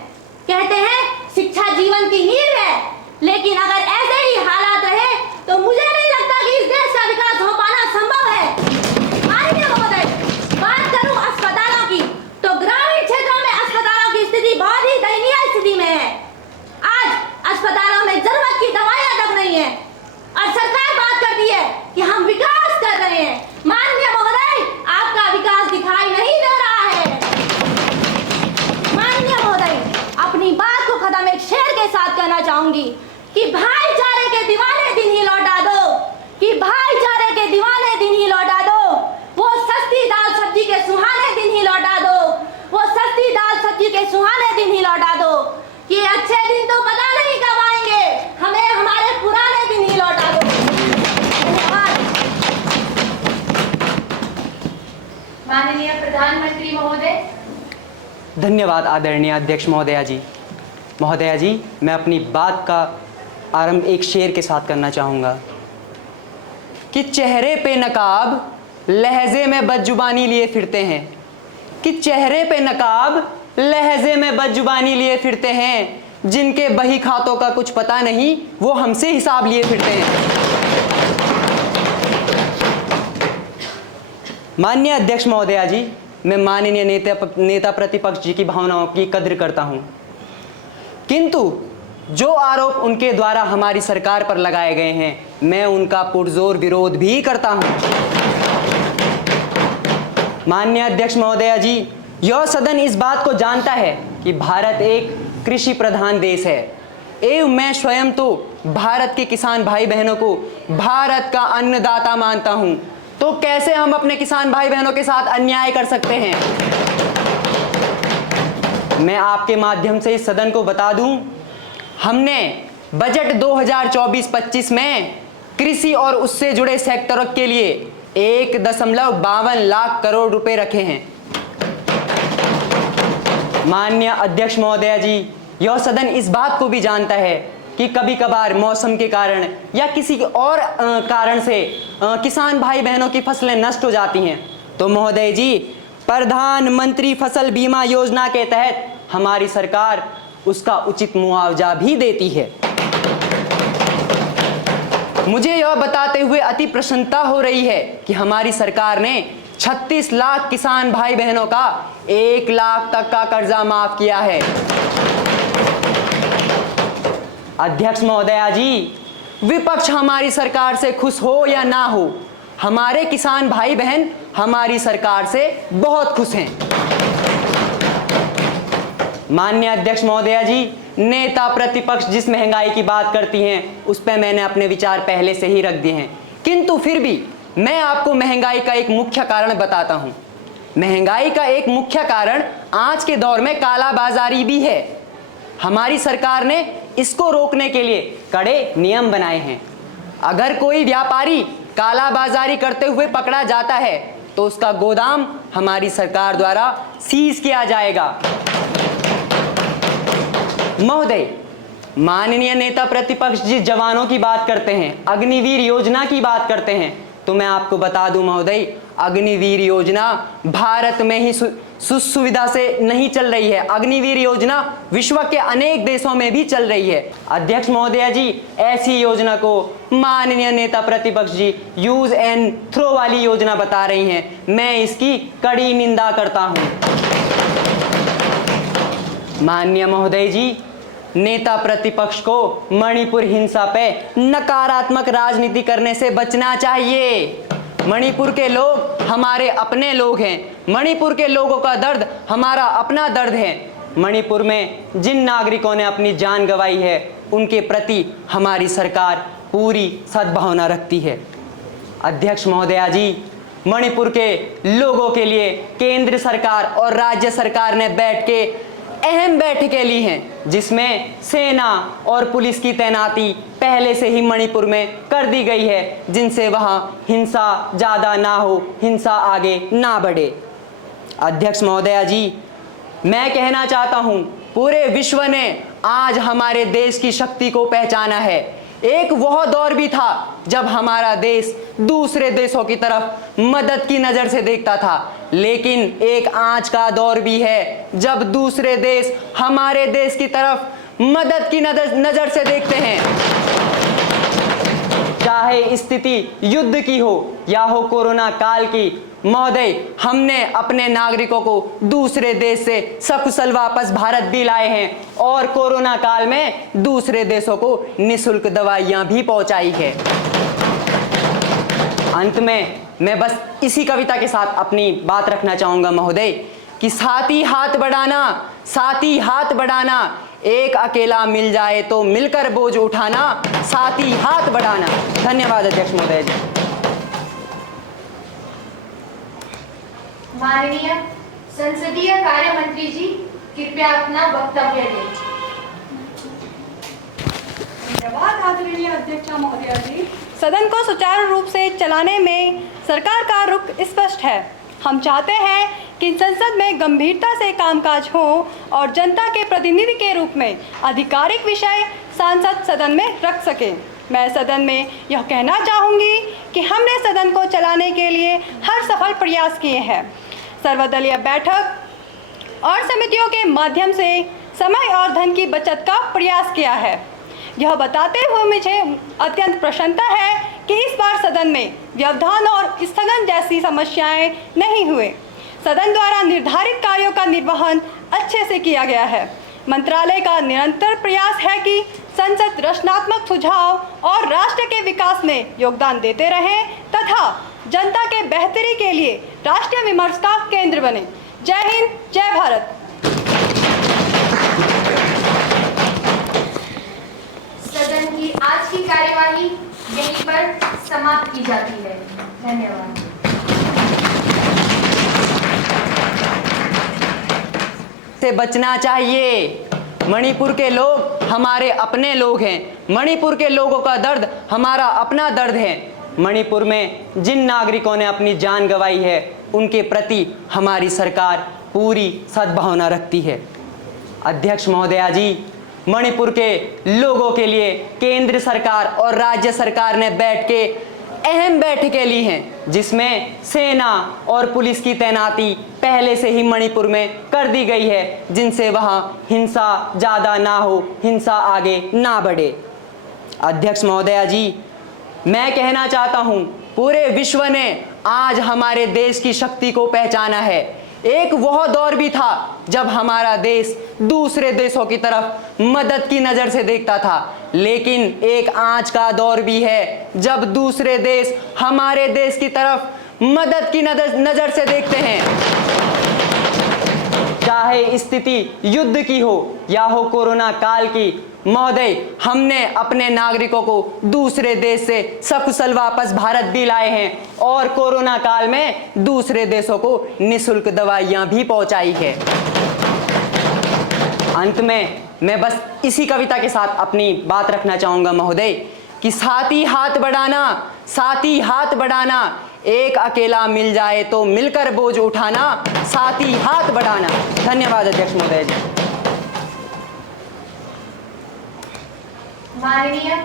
कहते हैं शिक्षा जीवन की नींव है, लेकिन अगर ऐसे ही हालात रहे तो मुझे नहीं लगता कि इस देश का विकास हो पाना संभव है। माननीय महोदय, बात करूं अस्पतालों की, तो ग्रामीण क्षेत्रों में अस्पतालों की स्थिति बहुत ही दयनीय स्थिति में है। आज अस्पतालों में जरूरत की दवाइयां तक नहीं है, और सरकार बात करती है कि हम विकास कर रहे हैं। माननीय महोदय, आपका विकास दिखाई नहीं दे रहा है। माननीय महोदय, अपनी बात को खत्म एक शेर के साथ कहना चाहूंगी कि भाईचारे के दीवाने दिन ही लौटा दो, धन्यवाद आदरणीय अध्यक्ष महोदया जी। महोदया जी, मैं अपनी बात का आरंभ एक शेर के साथ करना चाहूँगा कि चेहरे पे नकाब लहजे में बदजुबानी लिए फिरते हैं, कि चेहरे पे नकाब लहजे में बदजुबानी लिए फिरते हैं, जिनके बही खातों का कुछ पता नहीं वो हमसे हिसाब लिए फिरते हैं। माननीय अध्यक्ष महोदया जी, मैं माननीय नेता प्रतिपक्ष जी की भावनाओं की कद्र करता हूं, किंतु जो आरोप उनके द्वारा हमारी सरकार पर लगाए गए हैं मैं उनका पुरजोर विरोध भी करता हूं। माननीय अध्यक्ष महोदया जी, यह सदन इस बात को जानता है कि भारत एक कृषि प्रधान देश है एवं मैं स्वयं तो भारत के किसान भाई बहनों को भारत का अन्नदाता मानता हूं, तो कैसे हम अपने किसान भाई बहनों के साथ अन्याय कर सकते हैं। मैं आपके माध्यम से इस सदन को बता दूं, हमने बजट 2024-25 में कृषि और उससे जुड़े सेक्टरों के लिए 1.52 लाख करोड़ रुपए रखे हैं। माननीय अध्यक्ष महोदया जी, यह सदन इस बात को भी जानता है कि कभी कभार मौसम के कारण या किसी और कारण से किसान भाई बहनों की फसलें नष्ट हो जाती हैं, तो महोदय जी प्रधानमंत्री फसल बीमा योजना के तहत हमारी सरकार उसका उचित मुआवजा भी देती है। मुझे यह बताते हुए अति प्रसन्नता हो रही है कि हमारी सरकार ने 36 लाख किसान भाई बहनों का 1 लाख तक का कर्जा माफ किया है। अध्यक्ष महोदया जी, विपक्ष हमारी सरकार से खुश हो या ना हो, हमारे किसान भाई बहन हमारी सरकार से बहुत खुश हैं। माननीय अध्यक्ष महोदया जी, नेता प्रतिपक्ष जिस महंगाई की बात करती हैं उस पर मैंने अपने विचार पहले से ही रख दिए हैं, किंतु फिर भी मैं आपको महंगाई का एक मुख्य कारण बताता हूं। महंगाई का एक मुख्य कारण आज के दौर में कालाबाजारी भी है। हमारी सरकार ने इसको रोकने के लिए कड़े नियम बनाए हैं। अगर कोई व्यापारी कालाबाजारी करते हुए पकड़ा जाता है तो उसका गोदाम हमारी सरकार द्वारा सीज किया जाएगा। महोदय, माननीय नेता प्रतिपक्ष जिस जवानों की बात करते हैं, अग्निवीर योजना की बात करते हैं, तो मैं आपको बता दूं महोदय, अग्निवीर योजना भारत में ही सुविधा से नहीं चल रही है। अग्निवीर योजना विश्व के अनेक देशों में भी चल रही है। अध्यक्ष महोदया जी, ऐसी योजना को माननीय नेता प्रतिपक्ष जी यूज एंड थ्रो वाली योजना बता रही हैं। मैं इसकी कड़ी निंदा करता हूं। माननीय महोदय जी, नेता प्रतिपक्ष को मणिपुर हिंसा पे नकारात्मक राजनीति करने से बचना चाहिए। मणिपुर के लोग हमारे अपने लोग हैं। मणिपुर के लोगों का दर्द हमारा अपना दर्द है। मणिपुर में जिन नागरिकों ने अपनी जान गंवाई है उनके प्रति हमारी सरकार पूरी सद्भावना रखती है। अध्यक्ष महोदया जी, मणिपुर के लोगों के लिए केंद्र सरकार और राज्य सरकार ने बैठ के अहम बैठकें ली हैं, जिसमें सेना और पुलिस की तैनाती पहले से ही मणिपुर में कर दी गई है, जिनसे वहां हिंसा ज़्यादा ना हो, हिंसा आगे ना बढ़े। अध्यक्ष महोदया जी, मैं कहना चाहता हूं, पूरे विश्व ने आज हमारे देश की शक्ति को पहचाना है। एक वह दौर भी था जब हमारा देश दूसरे देशों की तरफ मदद की नज़र से देखता था, लेकिन एक आज का दौर भी है जब दूसरे देश हमारे देश की तरफ मदद की नज़र से देखते हैं। चाहे स्थिति युद्ध की हो या हो कोरोना काल की, महोदय, हमने अपने नागरिकों को दूसरे देश से सकुशल वापस भारत भी लाए हैं और कोरोना काल में दूसरे देशों को निःशुल्क दवाइयां भी पहुंचाई है। अंत में मैं बस इसी कविता के साथ अपनी बात रखना चाहूंगा महोदय कि साथ ही हाथ बढ़ाना, एक अकेला मिल जाए तो मिलकर बोझ उठाना, साथ ही हाथ बढ़ाना। धन्यवाद अध्यक्ष महोदय जी। माननीय संसदीय कार्य मंत्री जी, कृपया अपना वक्तव्य दें। धन्यवाद आदरणीय अध्यक्ष महोदया जी। सदन को सुचारू रूप से चलाने में सरकार का रुख स्पष्ट है। हम चाहते हैं कि संसद में गंभीरता से कामकाज हो और जनता के प्रतिनिधि के रूप में आधिकारिक विषय सांसद सदन में रख सके। मैं सदन में यह कहना चाहूँगी कि हमने सदन को चलाने के लिए हर सफल प्रयास किए हैं। सर्वदलीय बैठक और समितियों के माध्यम से समय और धन की बचत का प्रयास किया है। यह बताते हुए मुझे अत्यंत प्रसन्नता है कि इस बार सदन में व्यवधान और स्थगन जैसी समस्याएं नहीं हुए। सदन द्वारा निर्धारित कार्यों का निर्वहन अच्छे से किया गया है। मंत्रालय का निरंतर प्रयास है कि संसद रचनात्मक सुझाव और राष्ट्र के विकास में योगदान देते रहें तथा जनता के बेहतरी के लिए राष्ट्रीय विमर्श का केंद्र बने। जय हिंद, जय भारत। सदन की आज की कार्यवाही यहीं पर समाप्त की जाती है। धन्यवाद। से बचना चाहिए। मणिपुर के लोग हमारे अपने लोग हैं। मणिपुर के लोगों का दर्द हमारा अपना दर्द है। मणिपुर में जिन नागरिकों ने अपनी जान गंवाई है उनके प्रति हमारी सरकार पूरी सद्भावना रखती है। अध्यक्ष महोदया जी, मणिपुर के लोगों के लिए केंद्र सरकार और राज्य सरकार ने बैठ के अहम बैठकें ली हैं, जिसमें सेना और पुलिस की तैनाती पहले से ही मणिपुर में कर दी गई है, जिनसे वहां हिंसा ज़्यादा ना हो, हिंसा आगे ना बढ़े। अध्यक्ष महोदया जी, मैं कहना चाहता हूं, पूरे विश्व ने आज हमारे देश की शक्ति को पहचाना है। एक वह दौर भी था जब हमारा देश दूसरे देशों की तरफ मदद की नज़र से देखता था, लेकिन एक आज का दौर भी है जब दूसरे देश हमारे देश की तरफ मदद की नज़र से देखते हैं। चाहे स्थिति युद्ध की हो या हो कोरोना काल की, महोदय, हमने अपने नागरिकों को दूसरे देश से सकुशल वापस भारत भी लाए हैं और कोरोना काल में दूसरे देशों को निःशुल्क दवाइयां भी पहुंचाई है। अंत में मैं बस इसी कविता के साथ अपनी बात रखना चाहूंगा महोदय, कि साथी हाथ बढ़ाना, एक अकेला मिल जाए तो मिलकर बोझ उठाना, साथी हाथ बढ़ाना। धन्यवाद अध्यक्ष महोदय जी। माननीय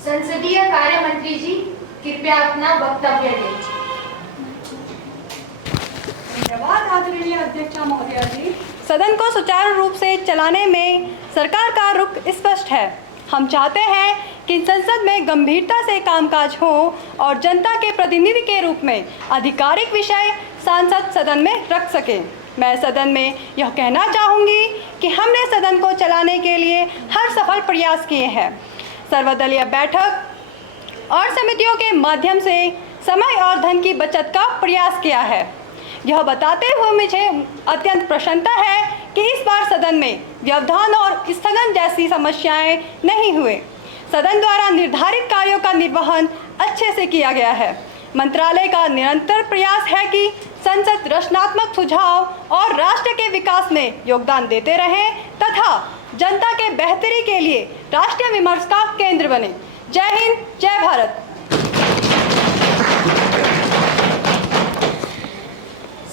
संसदीय कार्य मंत्री जी, कृपया अपना वक्तव्य दें। धन्यवाद आदरणीय अध्यक्ष महोदया जी। सदन को सुचारू रूप से चलाने में सरकार का रुख स्पष्ट है। हम चाहते हैं कि संसद में गंभीरता से कामकाज हो और जनता के प्रतिनिधि के रूप में आधिकारिक विषय सांसद सदन में रख सके। मैं सदन में यह कहना चाहूँगी कि हमने सदन को चलाने के लिए हर सफल प्रयास किए हैं। सर्वदलीय बैठक और समितियों के माध्यम से समय और धन की बचत का प्रयास किया है। यह बताते हुए मुझे अत्यंत प्रसन्नता है कि इस बार सदन में व्यवधान और स्थगन जैसी समस्याएं नहीं हुए। सदन द्वारा निर्धारित कार्यों का निर्वहन अच्छे से किया गया है। मंत्रालय का निरंतर प्रयास है कि संसद रचनात्मक सुझाव और राष्ट्र के विकास में योगदान देते रहें तथा जनता के बेहतरी के लिए राष्ट्रीय विमर्श का केंद्र बने। जय हिंद, जय भारत।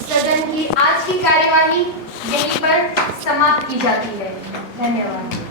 सदन की आज की कार्यवाही यहीं पर समाप्त की जाती है। धन्यवाद।